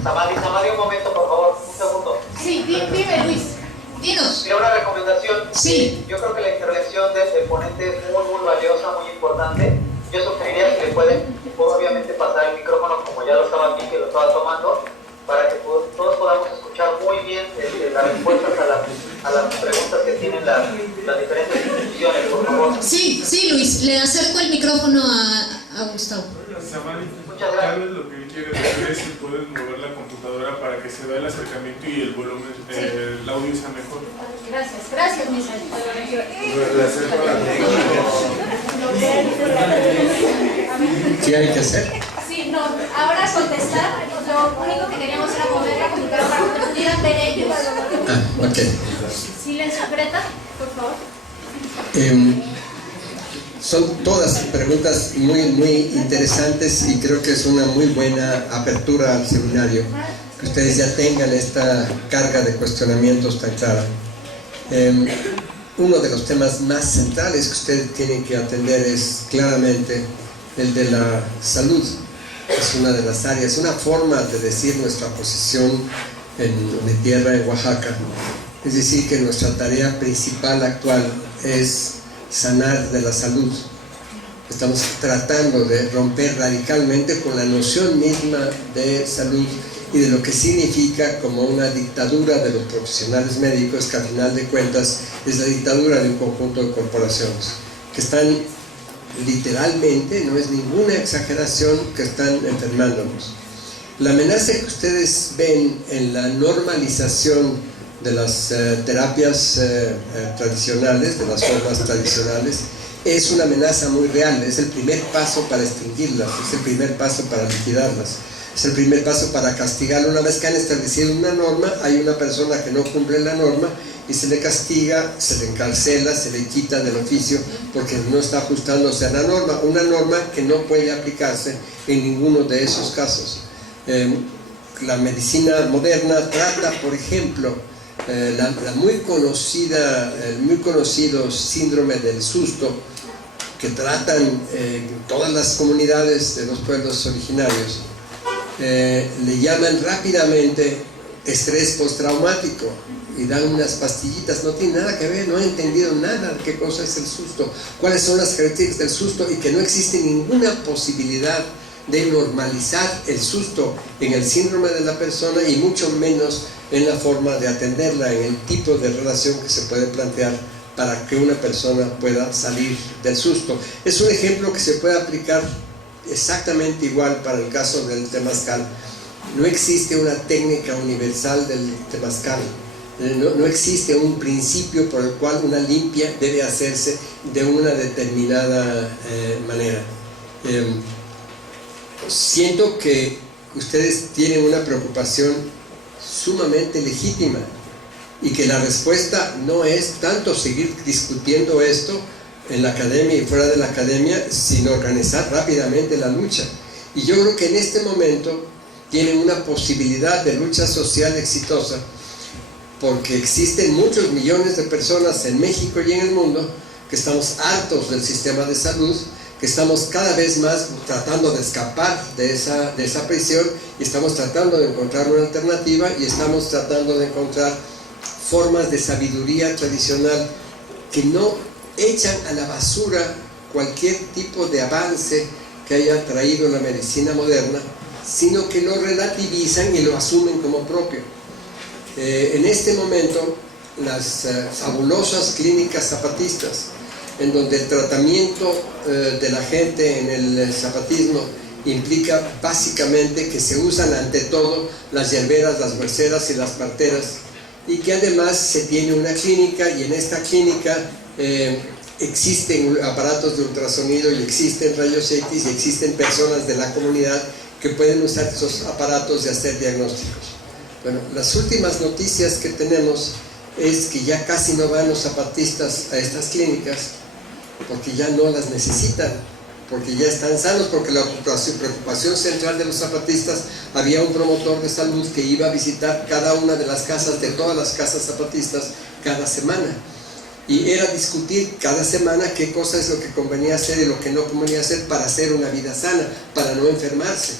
Samadi, un momento, por favor, un segundo. Sí, dime Luis, dinos. Mira, una recomendación. Sí. Yo creo que la intervención del ponente es muy valiosa, muy importante. Yo sugeriría que le pueden, obviamente, pasar el micrófono, como ya lo estaba aquí, que lo estaba tomando, para que todos podamos escuchar muy bien las respuestas a las preguntas que tienen las diferentes instituciones, por favor. Sí, Luis, le acerco el micrófono a Gustavo. Samadi, Muchas gracias. tal vez lo que quiere decir es si puedes mover la computadora para que se vea el acercamiento y el volumen, el audio sea mejor. Gracias, Misael. ¿Qué hay que hacer? Sí, no, ahora contestar, lo único que queríamos era mover la computadora para que pudieran ver ellos. Ok. Silencio, Greta, por favor. Son todas preguntas muy interesantes y creo que es una muy buena apertura al seminario, que ustedes ya tengan esta carga de cuestionamientos tan clara. Uno de los temas más centrales que ustedes tienen que atender es claramente el de la salud. Es una de las áreas, una forma de decir nuestra posición en mi tierra, en Oaxaca. Es decir, que nuestra tarea principal actual es sanar de la salud. Estamos tratando de romper radicalmente con la noción misma de salud y de lo que significa como una dictadura de los profesionales médicos, que al final de cuentas es la dictadura de un conjunto de corporaciones que están literalmente, no es ninguna exageración, que están enfermándonos. La amenaza que ustedes ven en la normalización de las terapias tradicionales, de las formas tradicionales, es una amenaza muy real. Es el primer paso para extinguirlas, es el primer paso para liquidarlas, es el primer paso para castigarlas. Una vez que han establecido una norma, hay una persona que no cumple la norma y se le castiga, se le encarcela, se le quita del oficio porque no está ajustándose a la norma, una norma que no puede aplicarse en ninguno de esos casos. La medicina moderna trata, por ejemplo, el muy conocido síndrome del susto, que tratan todas las comunidades de los pueblos originarios. Le llaman rápidamente estrés postraumático y dan unas pastillitas. No tiene nada que ver, no han entendido nada de qué cosa es el susto, cuáles son las características del susto, y que no existe ninguna posibilidad de normalizar el susto en el síndrome de la persona, y mucho menos en la forma de atenderla, en el tipo de relación que se puede plantear para que una persona pueda salir del susto. Es un ejemplo que se puede aplicar exactamente igual para el caso del temazcal. No existe una técnica universal del temazcal. No existe un principio por el cual una limpia debe hacerse de una determinada manera. Siento que ustedes tienen una preocupación sumamente legítima y que la respuesta no es tanto seguir discutiendo esto en la academia y fuera de la academia, sino organizar rápidamente la lucha. Y yo creo que en este momento tienen una posibilidad de lucha social exitosa, porque existen muchos millones de personas en México y en el mundo que estamos hartos del sistema de salud, que estamos cada vez más tratando de escapar de esa prisión, y estamos tratando de encontrar una alternativa, y estamos tratando de encontrar formas de sabiduría tradicional que no echan a la basura cualquier tipo de avance que haya traído la medicina moderna, sino que lo relativizan y lo asumen como propio. En este momento, las fabulosas clínicas zapatistas, en donde el tratamiento de la gente en el zapatismo implica básicamente que se usan ante todo las yerberas, las hueseras y las parteras, y que además se tiene una clínica, y en esta clínica existen aparatos de ultrasonido y existen rayos X y existen personas de la comunidad que pueden usar esos aparatos y hacer diagnósticos. Bueno, las últimas noticias que tenemos es que ya casi no van los zapatistas a estas clínicas, porque ya no las necesitan, porque ya están sanos, porque la preocupación central de los zapatistas, había un promotor de salud que iba a visitar cada una de las casas, de todas las casas zapatistas, cada semana. Y era discutir cada semana qué cosa es lo que convenía hacer y lo que no convenía hacer para hacer una vida sana, para no enfermarse.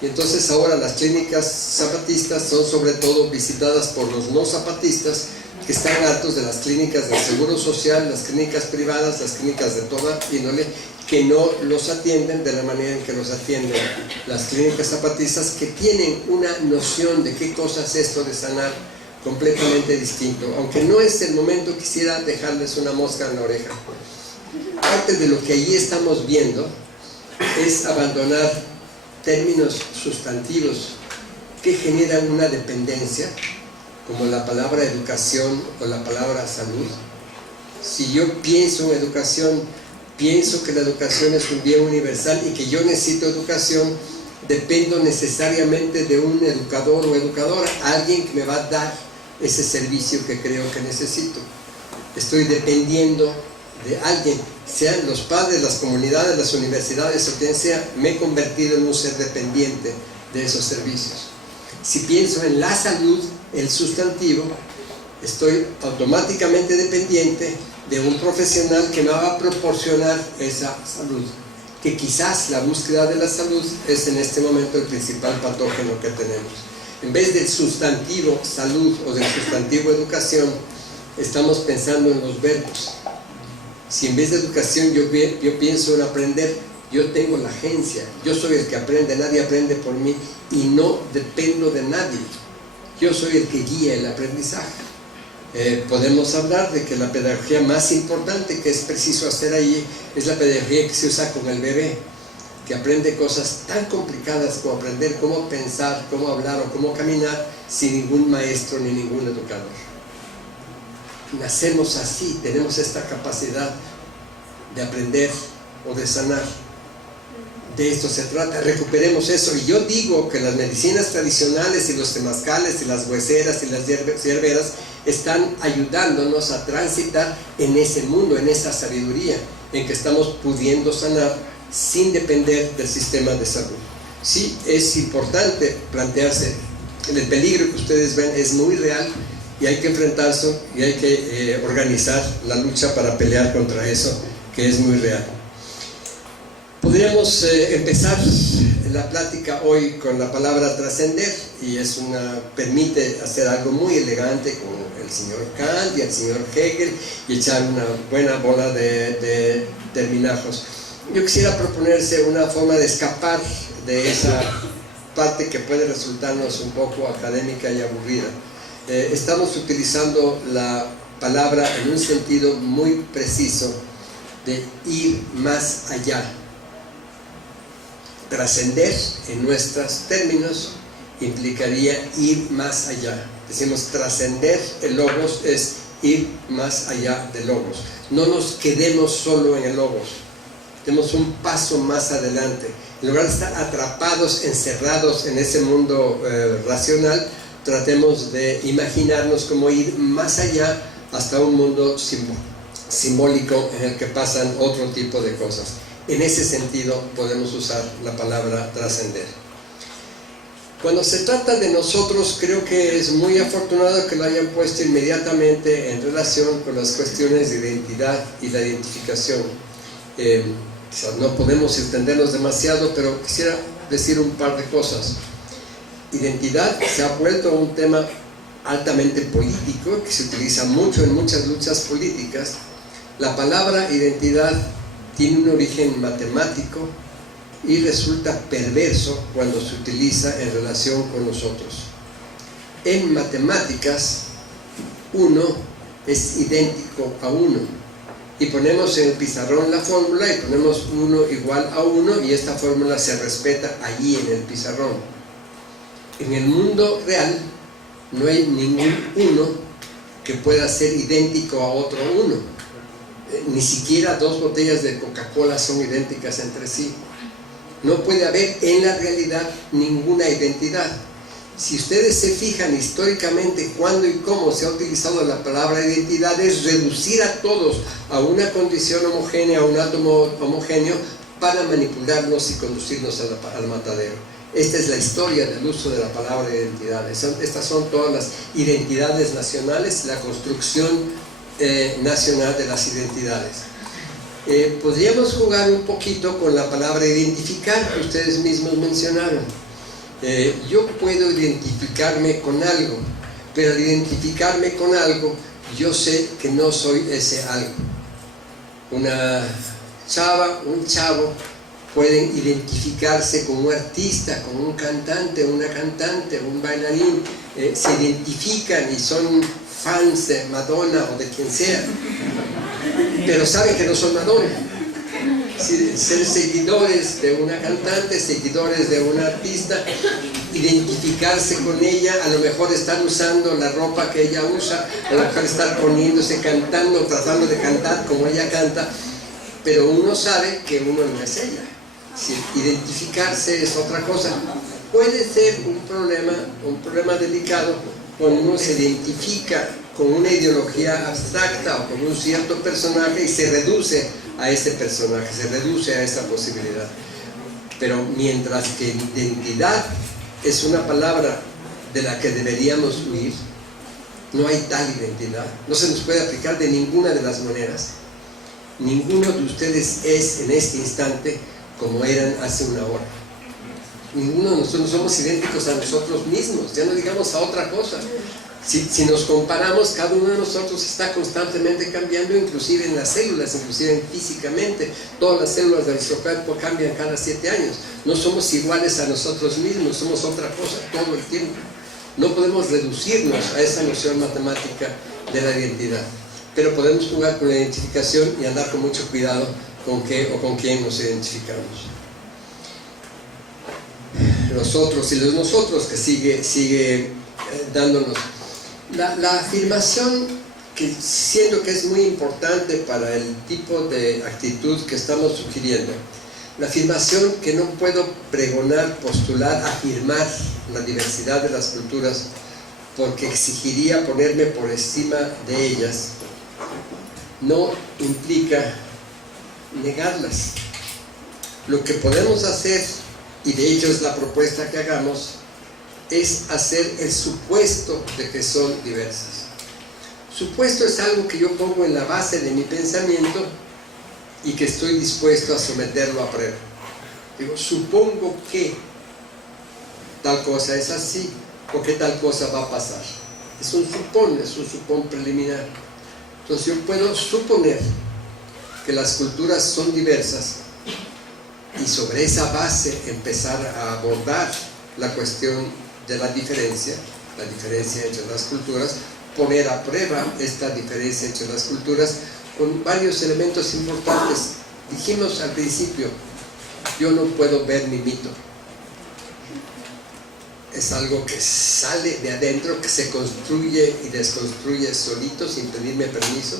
Y entonces ahora las clínicas zapatistas son sobre todo visitadas por los no zapatistas, que están hartos de las clínicas del Seguro Social, las clínicas privadas, las clínicas de toda índole, que no los atienden de la manera en que los atienden las clínicas zapatistas, que tienen una noción de qué cosa es esto de sanar completamente distinto. Aunque no es el momento, quisiera dejarles una mosca en la oreja. Parte de lo que allí estamos viendo es abandonar términos sustantivos que generan una dependencia, como la palabra educación o la palabra salud. Si yo pienso en educación, pienso que la educación es un bien universal y que yo necesito educación, dependo necesariamente de un educador o educadora, alguien que me va a dar ese servicio que creo que necesito. Estoy dependiendo de alguien, sean los padres, las comunidades, las universidades o quien sea. Me he convertido en un ser dependiente de esos servicios. Si pienso en la salud, el sustantivo, estoy automáticamente dependiente de un profesional que me va a proporcionar esa salud, que quizás la búsqueda de la salud es en este momento el principal patógeno que tenemos. En vez del sustantivo salud o del sustantivo educación, estamos pensando en los verbos. Si en vez de educación yo pienso en aprender, yo tengo la agencia, yo soy el que aprende, nadie aprende por mí y no dependo de nadie. Yo soy el que guía el aprendizaje. Podemos hablar de que la pedagogía más importante que es preciso hacer ahí es la pedagogía que se usa con el bebé, que aprende cosas tan complicadas como aprender cómo pensar, cómo hablar o cómo caminar sin ningún maestro ni ningún educador. Nacemos así, tenemos esta capacidad de aprender o de sanar. De esto se trata, recuperemos eso. Y yo digo que las medicinas tradicionales y los temazcales y las hueseras y las hierberas están ayudándonos a transitar en ese mundo, en esa sabiduría en que estamos pudiendo sanar sin depender del sistema de salud. Sí, es importante plantearse, el peligro que ustedes ven es muy real y hay que enfrentarse y hay que organizar la lucha para pelear contra eso que es muy real. Podríamos empezar la plática hoy con la palabra trascender, y permite hacer algo muy elegante con el señor Kant y el señor Hegel y echar una buena bola de terminajos. Yo quisiera proponerse una forma de escapar de esa parte que puede resultarnos un poco académica y aburrida. Estamos utilizando la palabra en un sentido muy preciso de ir más allá. Trascender en nuestros términos implicaría ir más allá. Decimos trascender el logos es ir más allá del logos. No nos quedemos solo en el logos, demos un paso más adelante. En lugar de estar atrapados, encerrados en ese mundo racional, tratemos de imaginarnos cómo ir más allá hasta un mundo simbólico en el que pasan otro tipo de cosas. En ese sentido podemos usar la palabra trascender. Cuando se trata de nosotros, creo que es muy afortunado que lo hayan puesto inmediatamente en relación con las cuestiones de identidad y la identificación. Quizás no podemos entenderlos demasiado, pero quisiera decir un par de cosas. Identidad se ha vuelto un tema altamente político, que se utiliza mucho en muchas luchas políticas. La palabra identidad tiene un origen matemático y resulta perverso cuando se utiliza en relación con nosotros. En matemáticas, 1 es idéntico a 1 y ponemos en el pizarrón la fórmula y ponemos 1 igual a 1 y esta fórmula se respeta allí en el pizarrón. En el mundo real no hay ningún 1 que pueda ser idéntico a otro 1. Ni siquiera 2 botellas de Coca-Cola son idénticas entre sí. No puede haber en la realidad ninguna identidad. Si ustedes se fijan históricamente cuándo y cómo se ha utilizado la palabra identidad, es reducir a todos a una condición homogénea, a un átomo homogéneo, para manipularnos y conducirnos al matadero. Esta es la historia del uso de la palabra identidad. Estas son todas las identidades nacionales, la construcción nacional de las identidades. Podríamos jugar un poquito con la palabra identificar que ustedes mismos mencionaron. Yo puedo identificarme con algo, pero al identificarme con algo, yo sé que no soy ese algo. Una chava, un chavo pueden identificarse con un artista, con un cantante, una cantante, un bailarín, se identifican y son fans de Madonna o de quien sea, pero saben que no son Madonna. Ser seguidores de una cantante, seguidores de un artista, identificarse con ella, a lo mejor estar usando la ropa que ella usa, a lo mejor estar poniéndose, cantando, tratando de cantar como ella canta, pero uno sabe que uno no es ella. Si identificarse es otra cosa. Puede ser un problema delicado cuando uno se identifica con una ideología abstracta o con un cierto personaje y se reduce a ese personaje, se reduce a esa posibilidad. Pero mientras que identidad es una palabra de la que deberíamos huir, no hay tal identidad, no se nos puede aplicar de ninguna de las maneras. Ninguno de ustedes es en este instante como eran hace una hora. Ninguno de nosotros somos idénticos a nosotros mismos, ya no digamos a otra cosa. Si nos comparamos, cada uno de nosotros está constantemente cambiando, inclusive en las células, inclusive físicamente. Todas las células de nuestro cuerpo cambian cada 7 años. No somos iguales a nosotros mismos, somos otra cosa todo el tiempo. No podemos reducirnos a esa noción matemática de la identidad, pero podemos jugar con la identificación y andar con mucho cuidado con qué o con quién nos identificamos. Los otros y los nosotros que sigue dándonos. La afirmación que siento que es muy importante para el tipo de actitud que estamos sugiriendo, la afirmación que no puedo pregonar, postular, afirmar la diversidad de las culturas porque exigiría ponerme por encima de ellas, no implica negarlas. Lo que podemos hacer, y de hecho es la propuesta que hagamos, es hacer el supuesto de que son diversas. Supuesto es algo que yo pongo en la base de mi pensamiento y que estoy dispuesto a someterlo a prueba. Digo, supongo que tal cosa es así, o que tal cosa va a pasar. Es un supón preliminar. Entonces yo puedo suponer que las culturas son diversas y sobre esa base empezar a abordar la cuestión de la diferencia entre las culturas, poner a prueba esta diferencia entre las culturas con varios elementos importantes. Dijimos al principio, yo no puedo ver mi mito. Es algo que sale de adentro, que se construye y desconstruye solito sin pedirme permiso.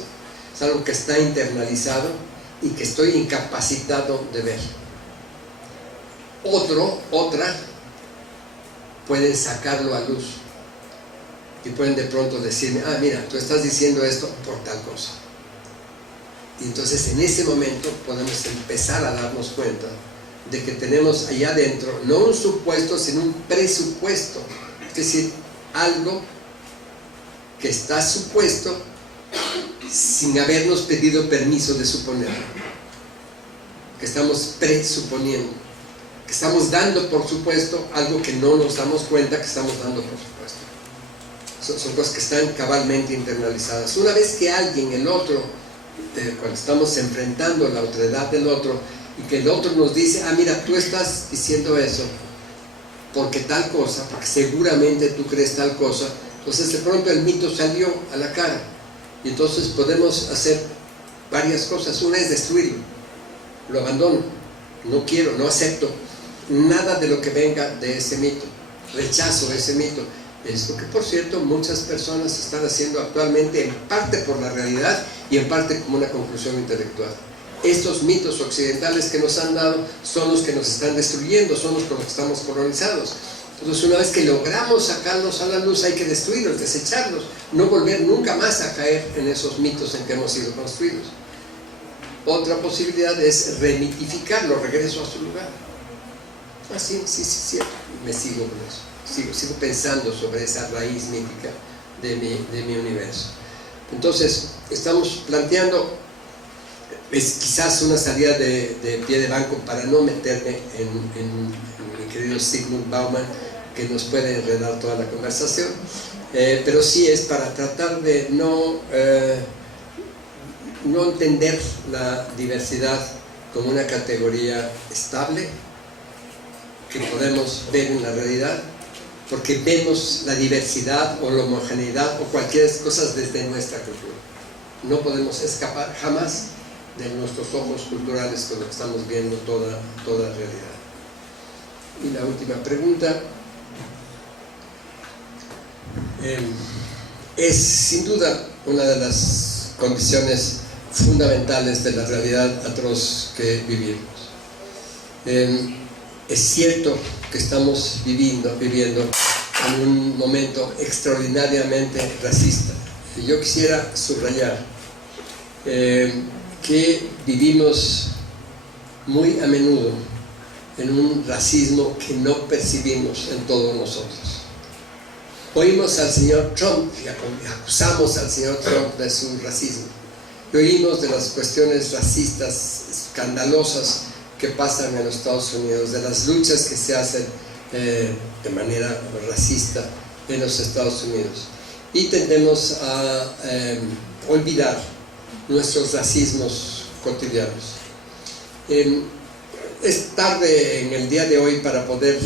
Es algo que está internalizado y que estoy incapacitado de ver. Otra pueden sacarlo a luz y pueden de pronto decirme, mira, tú estás diciendo esto por tal cosa. Y entonces en ese momento podemos empezar a darnos cuenta de que tenemos allá adentro no un supuesto, sino un presupuesto, es decir, algo que está supuesto sin habernos pedido permiso de suponerlo, que estamos presuponiendo, que estamos dando por supuesto algo que no nos damos cuenta que estamos dando por supuesto. Son cosas que están cabalmente internalizadas. Una vez que alguien, el otro, cuando estamos enfrentando la otredad del otro, y que el otro nos dice, mira, tú estás diciendo eso porque tal cosa, porque seguramente tú crees tal cosa, entonces de pronto el mito salió a la cara, y entonces podemos hacer varias cosas. Una es destruirlo, lo abandono, no quiero, no acepto nada de lo que venga de ese mito, rechazo ese mito. Es lo que, por cierto, muchas personas están haciendo actualmente, en parte por la realidad y en parte como una conclusión intelectual. Estos mitos occidentales que nos han dado son los que nos están destruyendo, son los con los que estamos colonizados. Entonces, una vez que logramos sacarlos a la luz, hay que destruirlos, desecharlos, no volver nunca más a caer en esos mitos en que hemos sido construidos. Otra posibilidad es remitificarlo, regreso a su lugar. Sí, me sigo con eso. Sigo pensando sobre esa raíz mítica de mi universo. Entonces, estamos planteando quizás una salida de pie de banco para no meterme en mi querido Zygmunt Bauman, que nos puede enredar toda la conversación, pero sí es para tratar de no entender la diversidad como una categoría estable que podemos ver en la realidad, porque vemos la diversidad o la homogeneidad o cualquier cosa desde nuestra cultura. No podemos escapar jamás de nuestros ojos culturales con lo que estamos viendo toda realidad. Y la última pregunta es sin duda una de las condiciones fundamentales de la realidad atroz que vivimos. Es cierto que estamos viviendo en un momento extraordinariamente racista. Y yo quisiera subrayar que vivimos muy a menudo en un racismo que no percibimos en todos nosotros. Oímos al señor Trump y acusamos al señor Trump de su racismo. Y oímos de las cuestiones racistas escandalosas que pasan en los Estados Unidos, de las luchas que se hacen de manera racista en los Estados Unidos. Y tendemos a olvidar nuestros racismos cotidianos. Es tarde en el día de hoy para poder,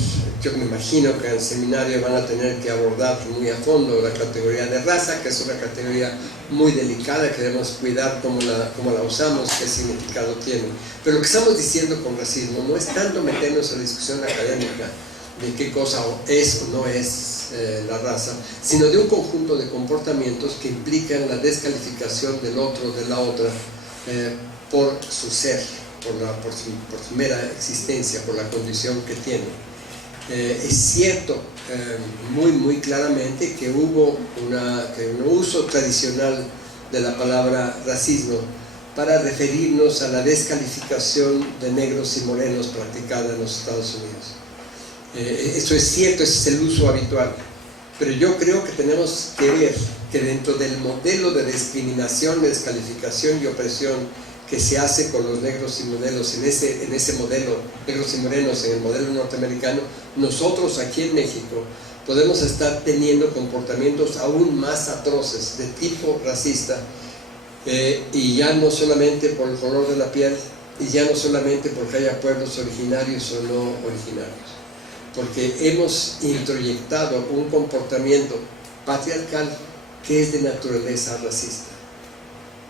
yo me imagino que en el seminario van a tener que abordar muy a fondo la categoría de raza, que es una categoría muy delicada, que debemos cuidar cómo la usamos, qué significado tiene. Pero lo que estamos diciendo con racismo no es tanto meternos en la discusión académica de qué cosa es o no es la raza, sino de un conjunto de comportamientos que implican la descalificación del otro, de la otra, por su ser, por su mera existencia, por la condición que tiene. Es cierto muy claramente que hubo un uso tradicional de la palabra racismo para referirnos a la descalificación de negros y morenos practicada en los Estados Unidos. Eso es cierto, ese es el uso habitual, pero yo creo que tenemos que ver que dentro del modelo de discriminación, descalificación y opresión que se hace con los negros y morenos en ese modelo, negros y morenos en el modelo norteamericano, nosotros aquí en México podemos estar teniendo comportamientos aún más atroces de tipo racista, y ya no solamente por el color de la piel, y ya no solamente porque haya pueblos originarios o no originarios, porque hemos introyectado un comportamiento patriarcal que es de naturaleza racista.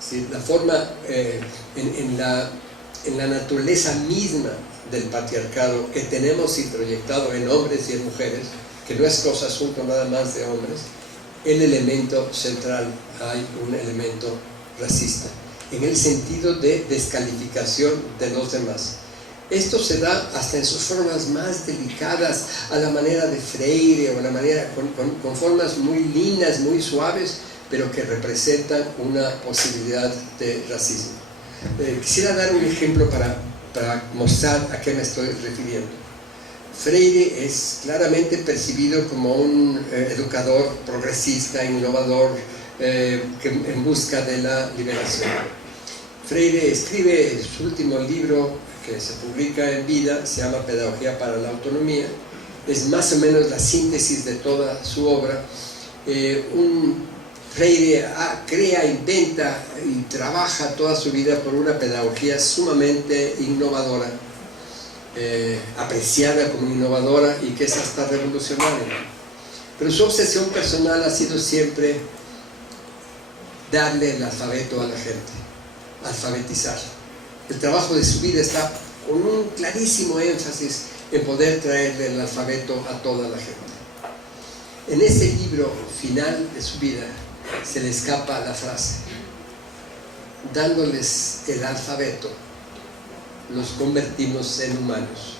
¿Sí? La forma, en la naturaleza misma del patriarcado que tenemos introyectado en hombres y en mujeres, que no es cosa asunto nada más de hombres, el elemento central, hay un elemento racista, en el sentido de descalificación de los demás. Esto se da hasta en sus formas más delicadas, a la manera de Freire, o a la manera con formas muy lindas, muy suaves, pero que representan una posibilidad de racismo. Quisiera dar un ejemplo para mostrar a qué me estoy refiriendo. Freire es claramente percibido como un educador progresista, innovador, en busca de la liberación. Freire escribe su último libro, que se publica en vida, se llama Pedagogía para la Autonomía. Es más o menos la síntesis de toda su obra. Freire crea, inventa y trabaja toda su vida por una pedagogía sumamente innovadora, apreciada como innovadora y que es hasta revolucionaria. Pero su obsesión personal ha sido siempre darle el alfabeto a la gente, alfabetizar. El trabajo de su vida está con un clarísimo énfasis en poder traerle el alfabeto a toda la gente. En ese libro final de su vida se le escapa la frase: dándoles el alfabeto los convertimos en humanos.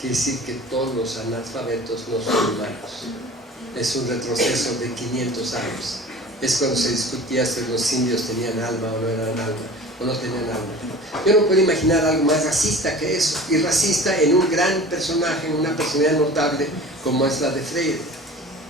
Quiere decir que todos los analfabetos no son humanos. Es un retroceso de 500 años. Es cuando se discutía si los indios tenían alma o no eran alma, o no tenían alma. Yo no puedo imaginar algo más racista que eso, y racista en un gran personaje, en una personalidad notable como es la de Freire.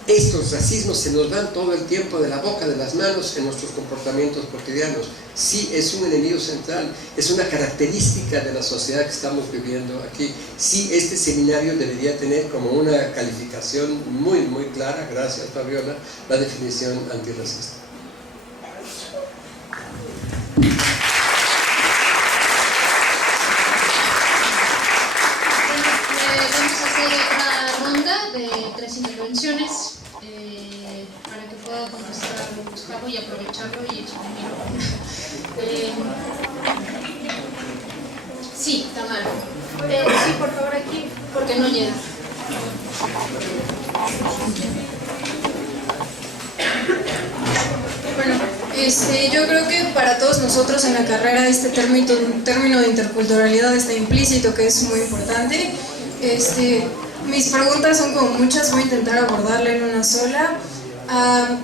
estos racismos se nos van todo el tiempo de la boca, de las manos, en nuestros comportamientos cotidianos. Sí, es un enemigo central, es una característica de la sociedad que estamos viviendo aquí. Sí, este seminario debería tener como una calificación muy, muy clara, gracias Fabiola, la definición antirracista. Vamos a hacer otra ronda de 3 intervenciones para que pueda contestar Gustavo y aprovecharlo y exprimirlo. Sí, Tamara. Sí, por favor, aquí, porque no llega. Bueno, yo creo que para todos nosotros en la carrera este término de interculturalidad está implícito, que es muy importante. Mis preguntas son como muchas, voy a intentar abordarla en una sola.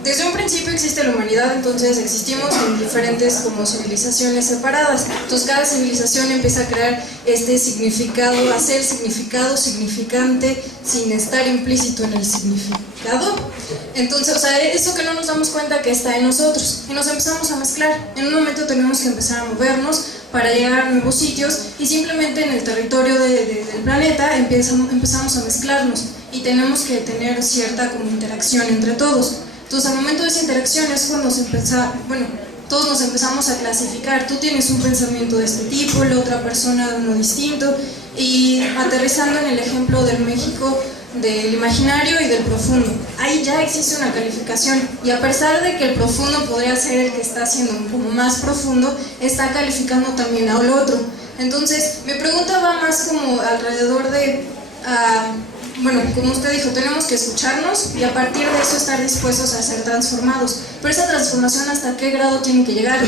Desde un principio existe la humanidad, entonces existimos en diferentes como civilizaciones separadas. Entonces cada civilización empieza a crear este significado, hacer significado significante sin estar implícito en el significado. Entonces, o sea, eso que no nos damos cuenta que está en nosotros y nos empezamos a mezclar. En un momento tenemos que empezar a movernos para llegar a nuevos sitios y simplemente en el territorio del planeta empezamos a mezclarnos y tenemos que tener cierta como interacción entre todos. Entonces al momento de esa interacción es cuando todos nos empezamos a clasificar. Tú tienes un pensamiento de este tipo, la otra persona de uno distinto, y aterrizando en el ejemplo del México, del imaginario y del profundo. Ahí ya existe una calificación y a pesar de que el profundo podría ser el que está siendo como más profundo, está calificando también a lo otro. Entonces mi pregunta va más como alrededor de, como usted dijo, tenemos que escucharnos y a partir de eso estar dispuestos a ser transformados. Pero esa transformación, ¿hasta qué grado tiene que llegar?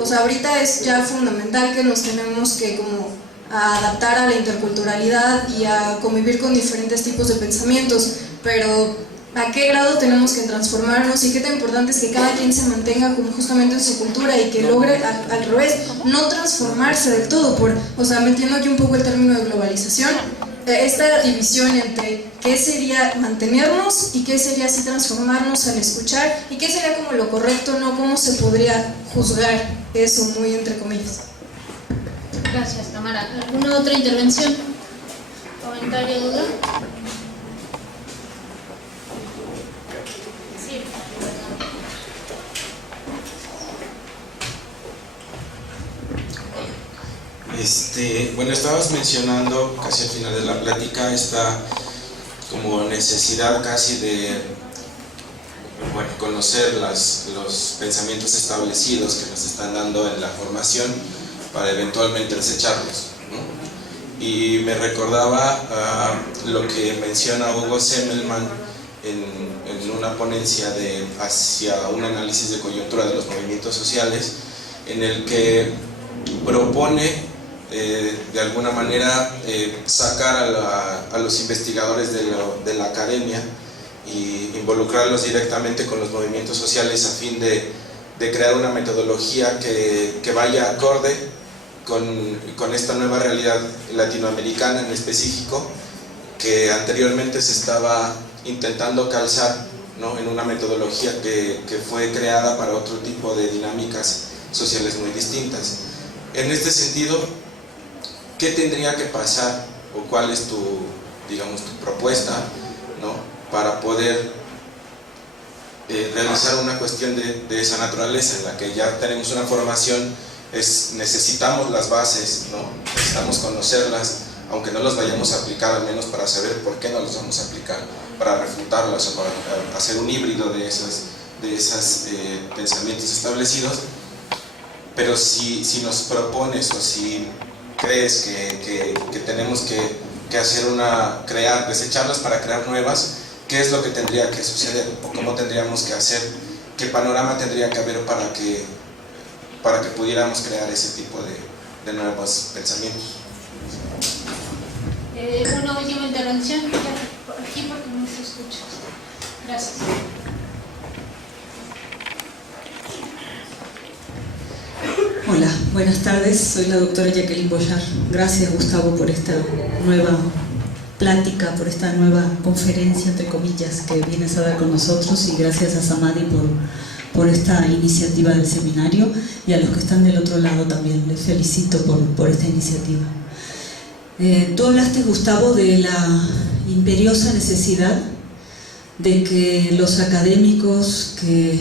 O sea, ahorita es ya fundamental que nos tenemos que como a adaptar a la interculturalidad y a convivir con diferentes tipos de pensamientos, pero ¿a qué grado tenemos que transformarnos y qué tan importante es que cada quien se mantenga como justamente en su cultura y que logre al revés, no transformarse del todo, metiendo aquí un poco el término de globalización, esta división entre qué sería mantenernos y qué sería así transformarnos al escuchar y qué sería como lo correcto, no cómo se podría juzgar eso muy entre comillas. Gracias, Tamara. ¿Alguna otra intervención? ¿Comentario, duda? Sí. Bueno, estabas mencionando casi al final de la plática esta como necesidad casi de conocer los pensamientos establecidos que nos están dando en la formación para eventualmente desecharlos, ¿no? Y me recordaba lo que menciona Hugo Semmelmann en una ponencia hacia un análisis de coyuntura de los movimientos sociales, en el que propone de alguna manera sacar a los investigadores de la academia y involucrarlos directamente con los movimientos sociales a fin de crear una metodología que vaya acorde con esta nueva realidad latinoamericana en específico, que anteriormente se estaba intentando calzar, ¿no?, en una metodología que fue creada para otro tipo de dinámicas sociales muy distintas. En este sentido, ¿qué tendría que pasar o cuál es tu propuesta, ¿no?, para poder realizar una cuestión de esa naturaleza, en la que ya tenemos una formación, necesitamos las bases, ¿no?, necesitamos conocerlas, aunque no las vayamos a aplicar, al menos para saber por qué no las vamos a aplicar, para refutarlas o para hacer un híbrido de esos pensamientos establecidos. Pero si nos propones o si crees que tenemos que hacer desecharlas para crear nuevas, ¿qué es lo que tendría que suceder? ¿O cómo tendríamos que hacer? ¿Qué panorama tendría que haber para que pudiéramos crear ese tipo de nuevos pensamientos? Una última intervención, aquí porque no se escucha. Gracias. Hola, buenas tardes, soy la doctora Jacqueline Boyar. Gracias, Gustavo, por esta nueva plática, por esta nueva conferencia, entre comillas, que vienes a dar con nosotros, y gracias a Samadhi por esta iniciativa del seminario, y a los que están del otro lado también les felicito por esta iniciativa. Tú hablaste, Gustavo, de la imperiosa necesidad de que los académicos que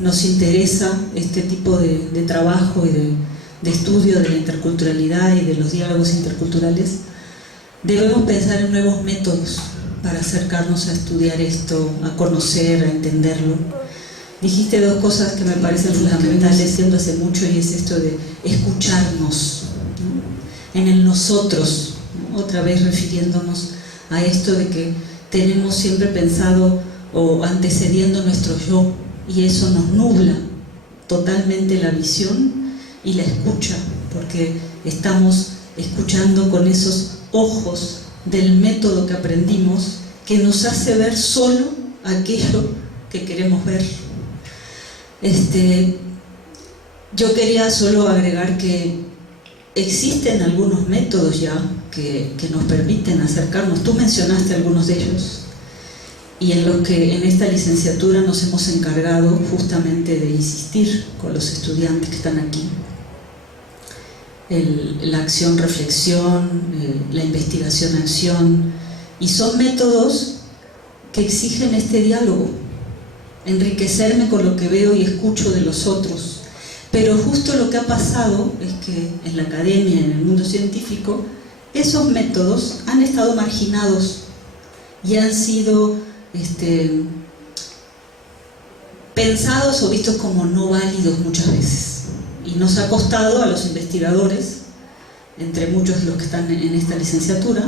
nos interesa este tipo de trabajo y de estudio de la interculturalidad y de los diálogos interculturales, debemos pensar en nuevos métodos para acercarnos a estudiar esto, a conocer, a entenderlo. Dijiste dos cosas que me parecen fundamentales, siendo hace mucho, y es esto de escucharnos, ¿no? En el nosotros, ¿no? Otra vez refiriéndonos a esto de que tenemos siempre pensado o antecediendo nuestro yo, y eso nos nubla totalmente la visión y la escucha, porque estamos escuchando con esos ojos del método que aprendimos, que nos hace ver solo aquello que queremos ver. Yo quería solo agregar que existen algunos métodos ya que nos permiten acercarnos. Tú mencionaste algunos de ellos, y en los que en esta licenciatura nos hemos encargado justamente de insistir con los estudiantes que están aquí. La acción-reflexión, la investigación-acción, y son métodos que exigen este diálogo, enriquecerme con lo que veo y escucho de los otros. Pero justo lo que ha pasado es que en la academia, en el mundo científico, esos métodos han estado marginados y han sido pensados o vistos como no válidos muchas veces. Y nos ha costado a los investigadores, entre muchos de los que están en esta licenciatura,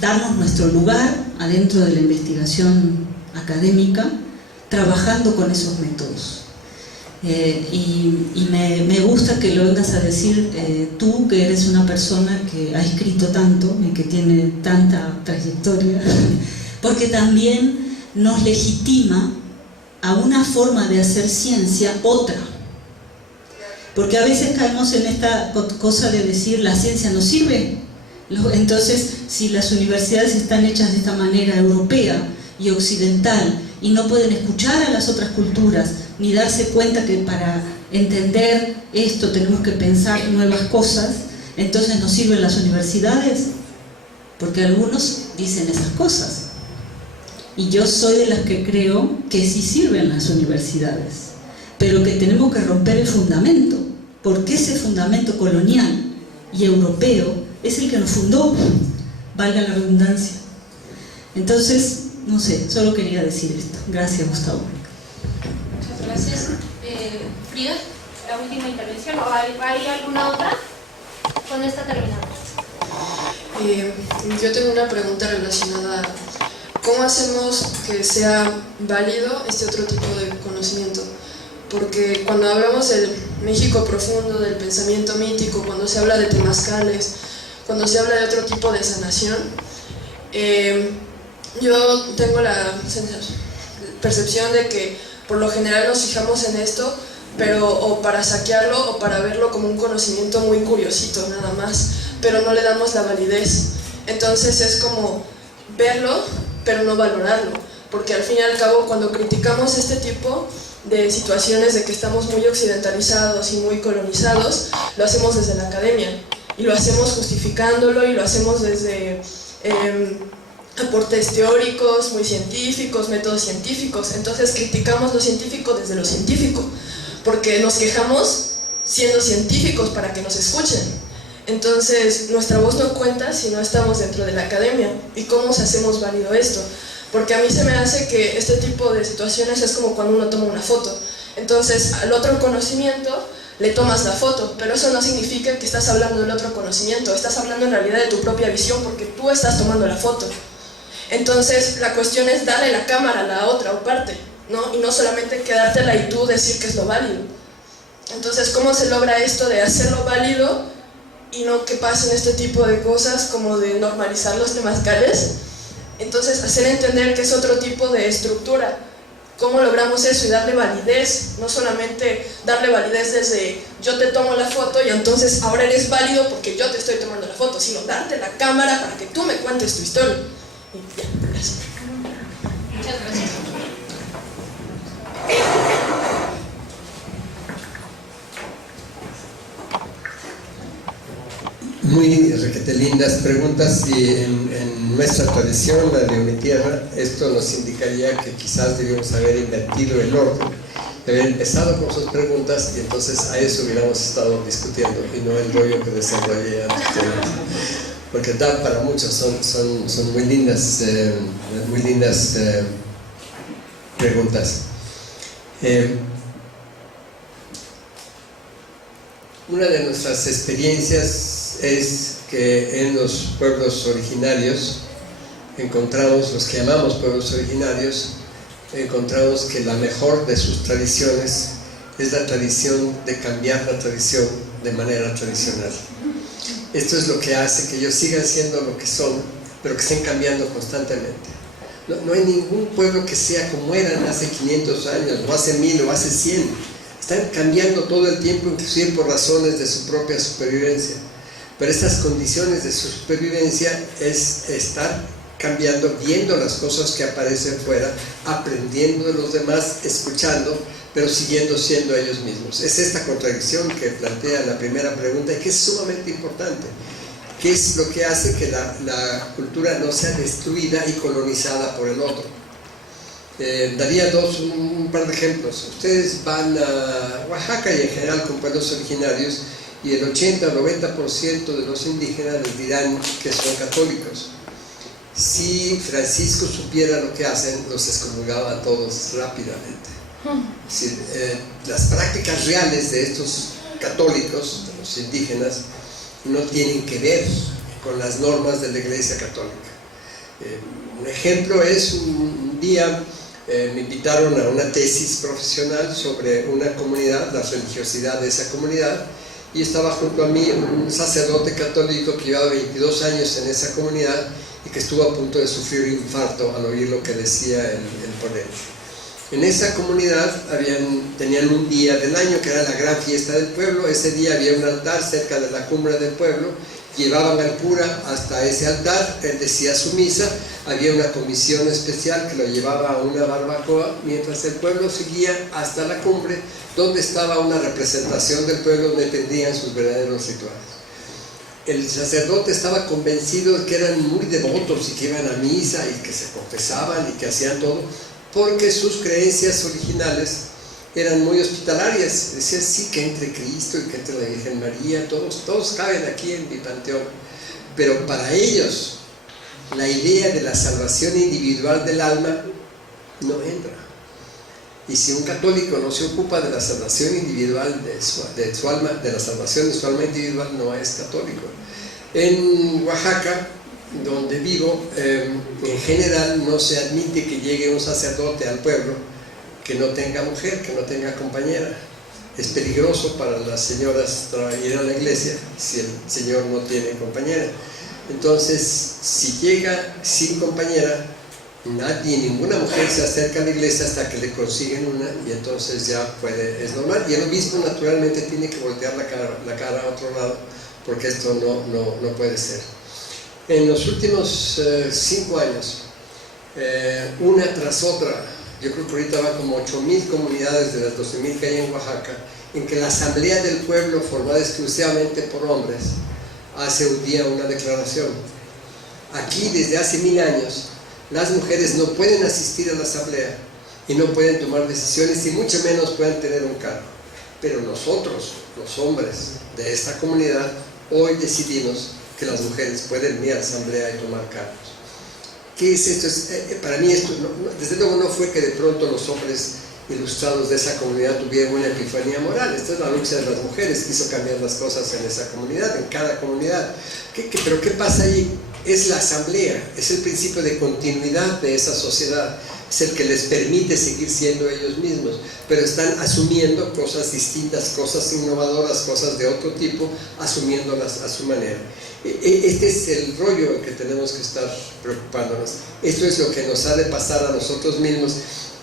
darnos nuestro lugar adentro de la investigación académica, trabajando con esos métodos. Y me gusta que lo vengas a decir tú, que eres una persona que ha escrito tanto y que tiene tanta trayectoria, porque también nos legitima a una forma de hacer ciencia otra. Porque a veces caemos en esta cosa de decir la ciencia no sirve. Entonces, si las universidades están hechas de esta manera europea y occidental y no pueden escuchar a las otras culturas ni darse cuenta que para entender esto tenemos que pensar nuevas cosas, entonces no sirven las universidades, porque algunos dicen esas cosas. Y yo soy de las que creo que sí sirven las universidades, pero que tenemos que romper el fundamento, porque ese fundamento colonial y europeo es el que nos fundó, valga la redundancia. Entonces, no sé, solo quería decir esto. Gracias, Gustavo. Muchas gracias. Frida, la última intervención, ¿o hay alguna otra? Con esta terminamos. Yo tengo una pregunta relacionada a ¿cómo hacemos que sea válido este otro tipo de conocimiento? Porque cuando hablamos del México profundo, del pensamiento mítico, cuando se habla de temazcales, cuando se habla de otro tipo de sanación, yo tengo la percepción de que por lo general nos fijamos en esto, pero o para saquearlo o para verlo como un conocimiento muy curiosito nada más, pero no le damos la validez. Entonces es como verlo, pero no valorarlo, porque al fin y al cabo cuando criticamos este tipo de situaciones de que estamos muy occidentalizados y muy colonizados, lo hacemos desde la academia, y lo hacemos justificándolo, y lo hacemos desde aportes teóricos, muy científicos, métodos científicos. Entonces criticamos lo científico desde lo científico, porque nos quejamos siendo científicos para que nos escuchen. Entonces nuestra voz no cuenta si no estamos dentro de la academia. ¿Y cómo hacemos válido esto? Porque a mí se me hace que este tipo de situaciones es como cuando uno toma una foto. Entonces al otro conocimiento le tomas la foto, pero eso no significa que estás hablando del otro conocimiento, estás hablando en realidad de tu propia visión, porque tú estás tomando la foto. Entonces la cuestión es darle la cámara a la otra parte, ¿no? Y no solamente quedártela y tú decir que es lo válido. Entonces, ¿cómo se logra esto de hacerlo válido y no que pasen este tipo de cosas como de normalizar los temazcales? Entonces, hacer entender que es otro tipo de estructura ¿Cómo logramos eso y darle validez? No solamente darle validez desde yo te tomo la foto y entonces ahora eres válido porque yo te estoy tomando la foto, sino darte la cámara para que tú me cuentes tu historia. Y ya, eso. Muchas gracias. Muy requete lindas preguntas, y en nuestra tradición, la de mi tierra, esto nos indicaría que quizás debíamos haber invertido el orden, de haber empezado con sus preguntas y entonces a eso hubiéramos estado discutiendo y no el rollo que desarrollé antes, porque da para muchos, son muy lindas preguntas. Una de nuestras experiencias es que en los pueblos originarios encontramos, los que llamamos pueblos originarios, encontramos que la mejor de sus tradiciones es la tradición de cambiar la tradición de manera tradicional. Esto es lo que hace que ellos sigan siendo lo que son, pero que estén cambiando constantemente. No hay ningún pueblo que sea como eran hace 500 años, o hace 1000, o hace 100. Están cambiando todo el tiempo, inclusive por razones de su propia supervivencia. Pero estas condiciones de supervivencia es estar cambiando, viendo las cosas que aparecen fuera, aprendiendo de los demás, escuchando, pero siguiendo siendo ellos mismos. Es esta contradicción que plantea la primera pregunta y que es sumamente importante. ¿Qué es lo que hace que la cultura no sea destruida y colonizada por el otro? Daría un par de ejemplos. Ustedes van a Oaxaca y en general con pueblos originarios, y el 80 o 90% de los indígenas les dirán que son católicos. Si Francisco supiera lo que hacen, los excomulgaba a todos rápidamente. Las prácticas reales de estos católicos, de los indígenas, no tienen que ver con las normas de la Iglesia Católica. Un ejemplo es un día me invitaron a una tesis profesional sobre una comunidad, la religiosidad de esa comunidad, y estaba junto a mí un sacerdote católico que llevaba 22 años en esa comunidad y que estuvo a punto de sufrir un infarto al oír lo que decía el ponente. En esa comunidad tenían un día del año que era la gran fiesta del pueblo. Ese día había un altar cerca de la cumbre del pueblo, llevaban al cura hasta ese altar, él decía su misa, había una comisión especial que lo llevaba a una barbacoa, mientras el pueblo seguía hasta la cumbre, donde estaba una representación del pueblo donde tendrían sus verdaderos rituales. El sacerdote estaba convencido de que eran muy devotos y que iban a misa y que se confesaban y que hacían todo, porque sus creencias originales eran muy hospitalarias. Decían, sí, que entre Cristo y que entre la Virgen María, todos caben aquí en mi panteón. Pero para ellos, la idea de la salvación individual del alma no entra. Y si un católico no se ocupa de la salvación individual de su alma, de la salvación de su alma individual, no es católico. En Oaxaca, donde vivo, en general no se admite que llegue un sacerdote al pueblo que no tenga mujer, que no tenga compañera. Es peligroso para las señoras ir a la iglesia si el señor no tiene compañera. Entonces, si llega sin compañera, ninguna mujer se acerca a la iglesia hasta que le consiguen una, y entonces ya es normal. Y el obispo naturalmente tiene que voltear la cara a otro lado, porque esto no puede ser. En los últimos 5 años, una tras otra, yo creo que ahorita van como 8,000 comunidades de las 12,000 que hay en Oaxaca, en que la asamblea del pueblo, formada exclusivamente por hombres, hace un día una declaración. Aquí, desde hace 1000 años, las mujeres no pueden asistir a la asamblea y no pueden tomar decisiones y mucho menos pueden tener un cargo. Pero nosotros, los hombres de esta comunidad, hoy decidimos que las mujeres pueden ir a la asamblea y tomar cargos. ¿Qué es esto? Para mí esto, desde luego no fue que de pronto los hombres ilustrados de esa comunidad tuvieron una epifanía moral. Esta es la lucha de las mujeres, quiso cambiar las cosas en esa comunidad, en cada comunidad. Pero ¿qué pasa allí? Es la asamblea, es el principio de continuidad de esa sociedad, es el que les permite seguir siendo ellos mismos, pero están asumiendo cosas distintas, cosas innovadoras, cosas de otro tipo, asumiéndolas a su manera. Este es el rollo en que tenemos que estar preocupándonos. Esto es lo que nos ha de pasar a nosotros mismos,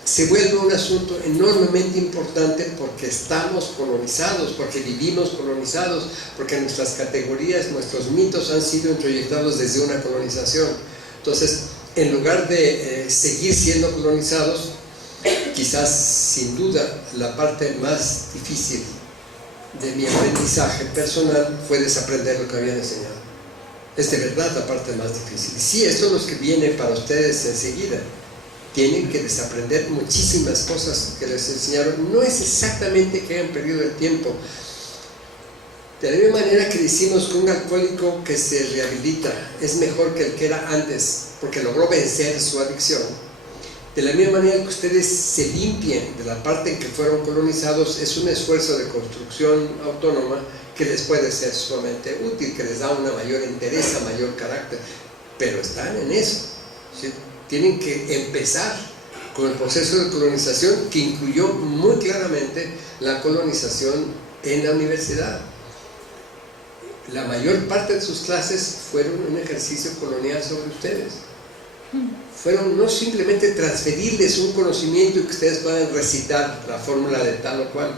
se vuelve un asunto enormemente importante porque estamos colonizados, porque vivimos colonizados, porque nuestras categorías, nuestros mitos han sido introyectados desde una colonización. Entonces, en lugar de seguir siendo colonizados, quizás sin duda la parte más difícil de mi aprendizaje personal fue desaprender lo que habían enseñado. Es de verdad la parte más difícil. Y sí, esto es lo que viene para ustedes enseguida. Tienen que desaprender muchísimas cosas que les enseñaron. No es exactamente que hayan perdido el tiempo. De la misma manera que decimos que un alcohólico que se rehabilita es mejor que el que era antes, porque logró vencer su adicción. De la misma manera que ustedes se limpien de la parte en que fueron colonizados, es un esfuerzo de construcción autónoma que les puede ser sumamente útil, que les da una mayor entereza, mayor carácter, pero están en eso, ¿sí? Tienen que empezar con el proceso de colonización que incluyó muy claramente la colonización en la universidad. La mayor parte de sus clases fueron un ejercicio colonial sobre ustedes. Fueron no simplemente transferirles un conocimiento y que ustedes puedan recitar la fórmula de tal o cual,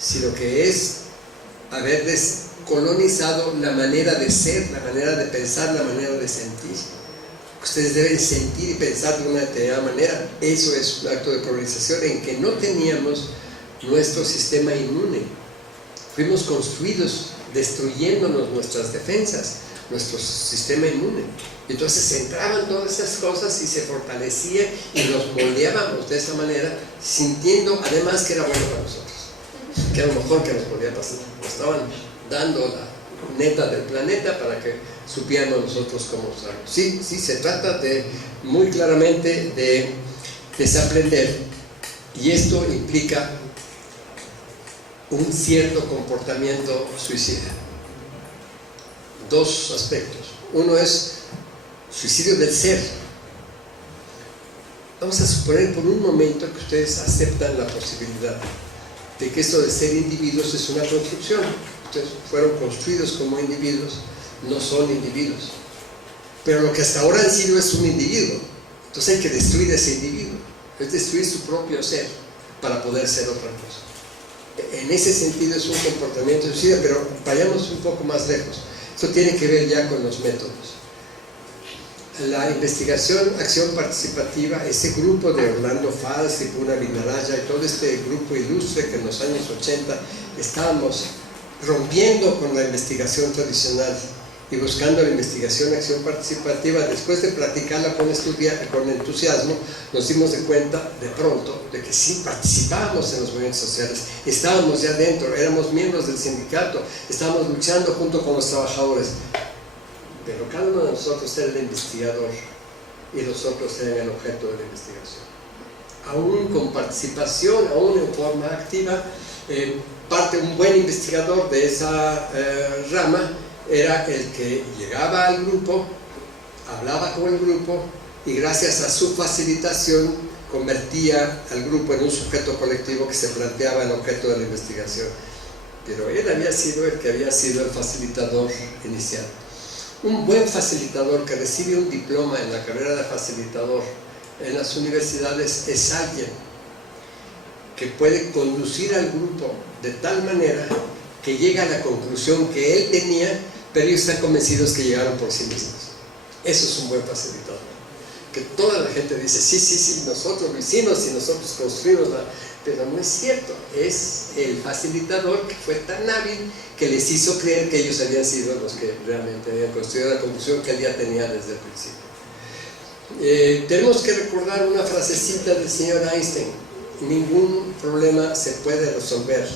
sino que es haberles colonizado la manera de ser, la manera de pensar, la manera de sentir. Ustedes deben sentir y pensar de una determinada manera. Eso es un acto de colonización en que no teníamos nuestro sistema inmune. Fuimos construidos destruyéndonos nuestras defensas, nuestro sistema inmune. Entonces entraban todas esas cosas y se fortalecía y nos moldeábamos de esa manera, sintiendo además que era bueno para nosotros, que era lo mejor que nos podía pasar. Nos estaban dando la neta del planeta para que supiéramos nosotros cómo usarlo. Sí, se trata de muy claramente de desaprender, y esto implica un cierto comportamiento suicida. Dos aspectos. Uno es suicidio del ser. Vamos a suponer por un momento que ustedes aceptan la posibilidad de que esto de ser individuos es una construcción. Ustedes fueron construidos como individuos, no son individuos. Pero lo que hasta ahora han sido es un individuo. Entonces hay que destruir ese individuo. Es destruir su propio ser para poder ser otra cosa. En ese sentido es un comportamiento suicida, pero vayamos un poco más lejos. Esto tiene que ver ya con los métodos. La investigación, acción participativa, ese grupo de Orlando Fals y Puna Vignaraya y todo este grupo ilustre que en los años 80 estábamos rompiendo con la investigación tradicional y buscando la investigación, acción participativa, después de practicarla con entusiasmo, nos dimos de cuenta de pronto de que sí participábamos en los movimientos sociales, estábamos ya dentro, éramos miembros del sindicato, estábamos luchando junto con los trabajadores. Pero cada uno de nosotros era el investigador y los otros eran el objeto de la investigación. Aún con participación, aún en forma activa, un buen investigador de esa rama era el que llegaba al grupo, hablaba con el grupo y gracias a su facilitación convertía al grupo en un sujeto colectivo que se planteaba el objeto de la investigación. Pero él había sido el que había sido el facilitador inicial. Un buen facilitador que recibe un diploma en la carrera de facilitador en las universidades es alguien que puede conducir al grupo de tal manera que llega a la conclusión que él tenía, pero ellos están convencidos que llegaron por sí mismos. Eso es un buen facilitador. Que toda la gente dice, sí, nosotros lo hicimos y nosotros construimos pero no es cierto. Es el facilitador que fue tan hábil que les hizo creer que ellos habían sido los que realmente habían construido la conclusión que él ya tenía desde el principio. Tenemos que recordar una frasecita del señor Einstein: ningún problema se puede resolver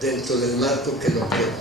dentro del marco que lo crea.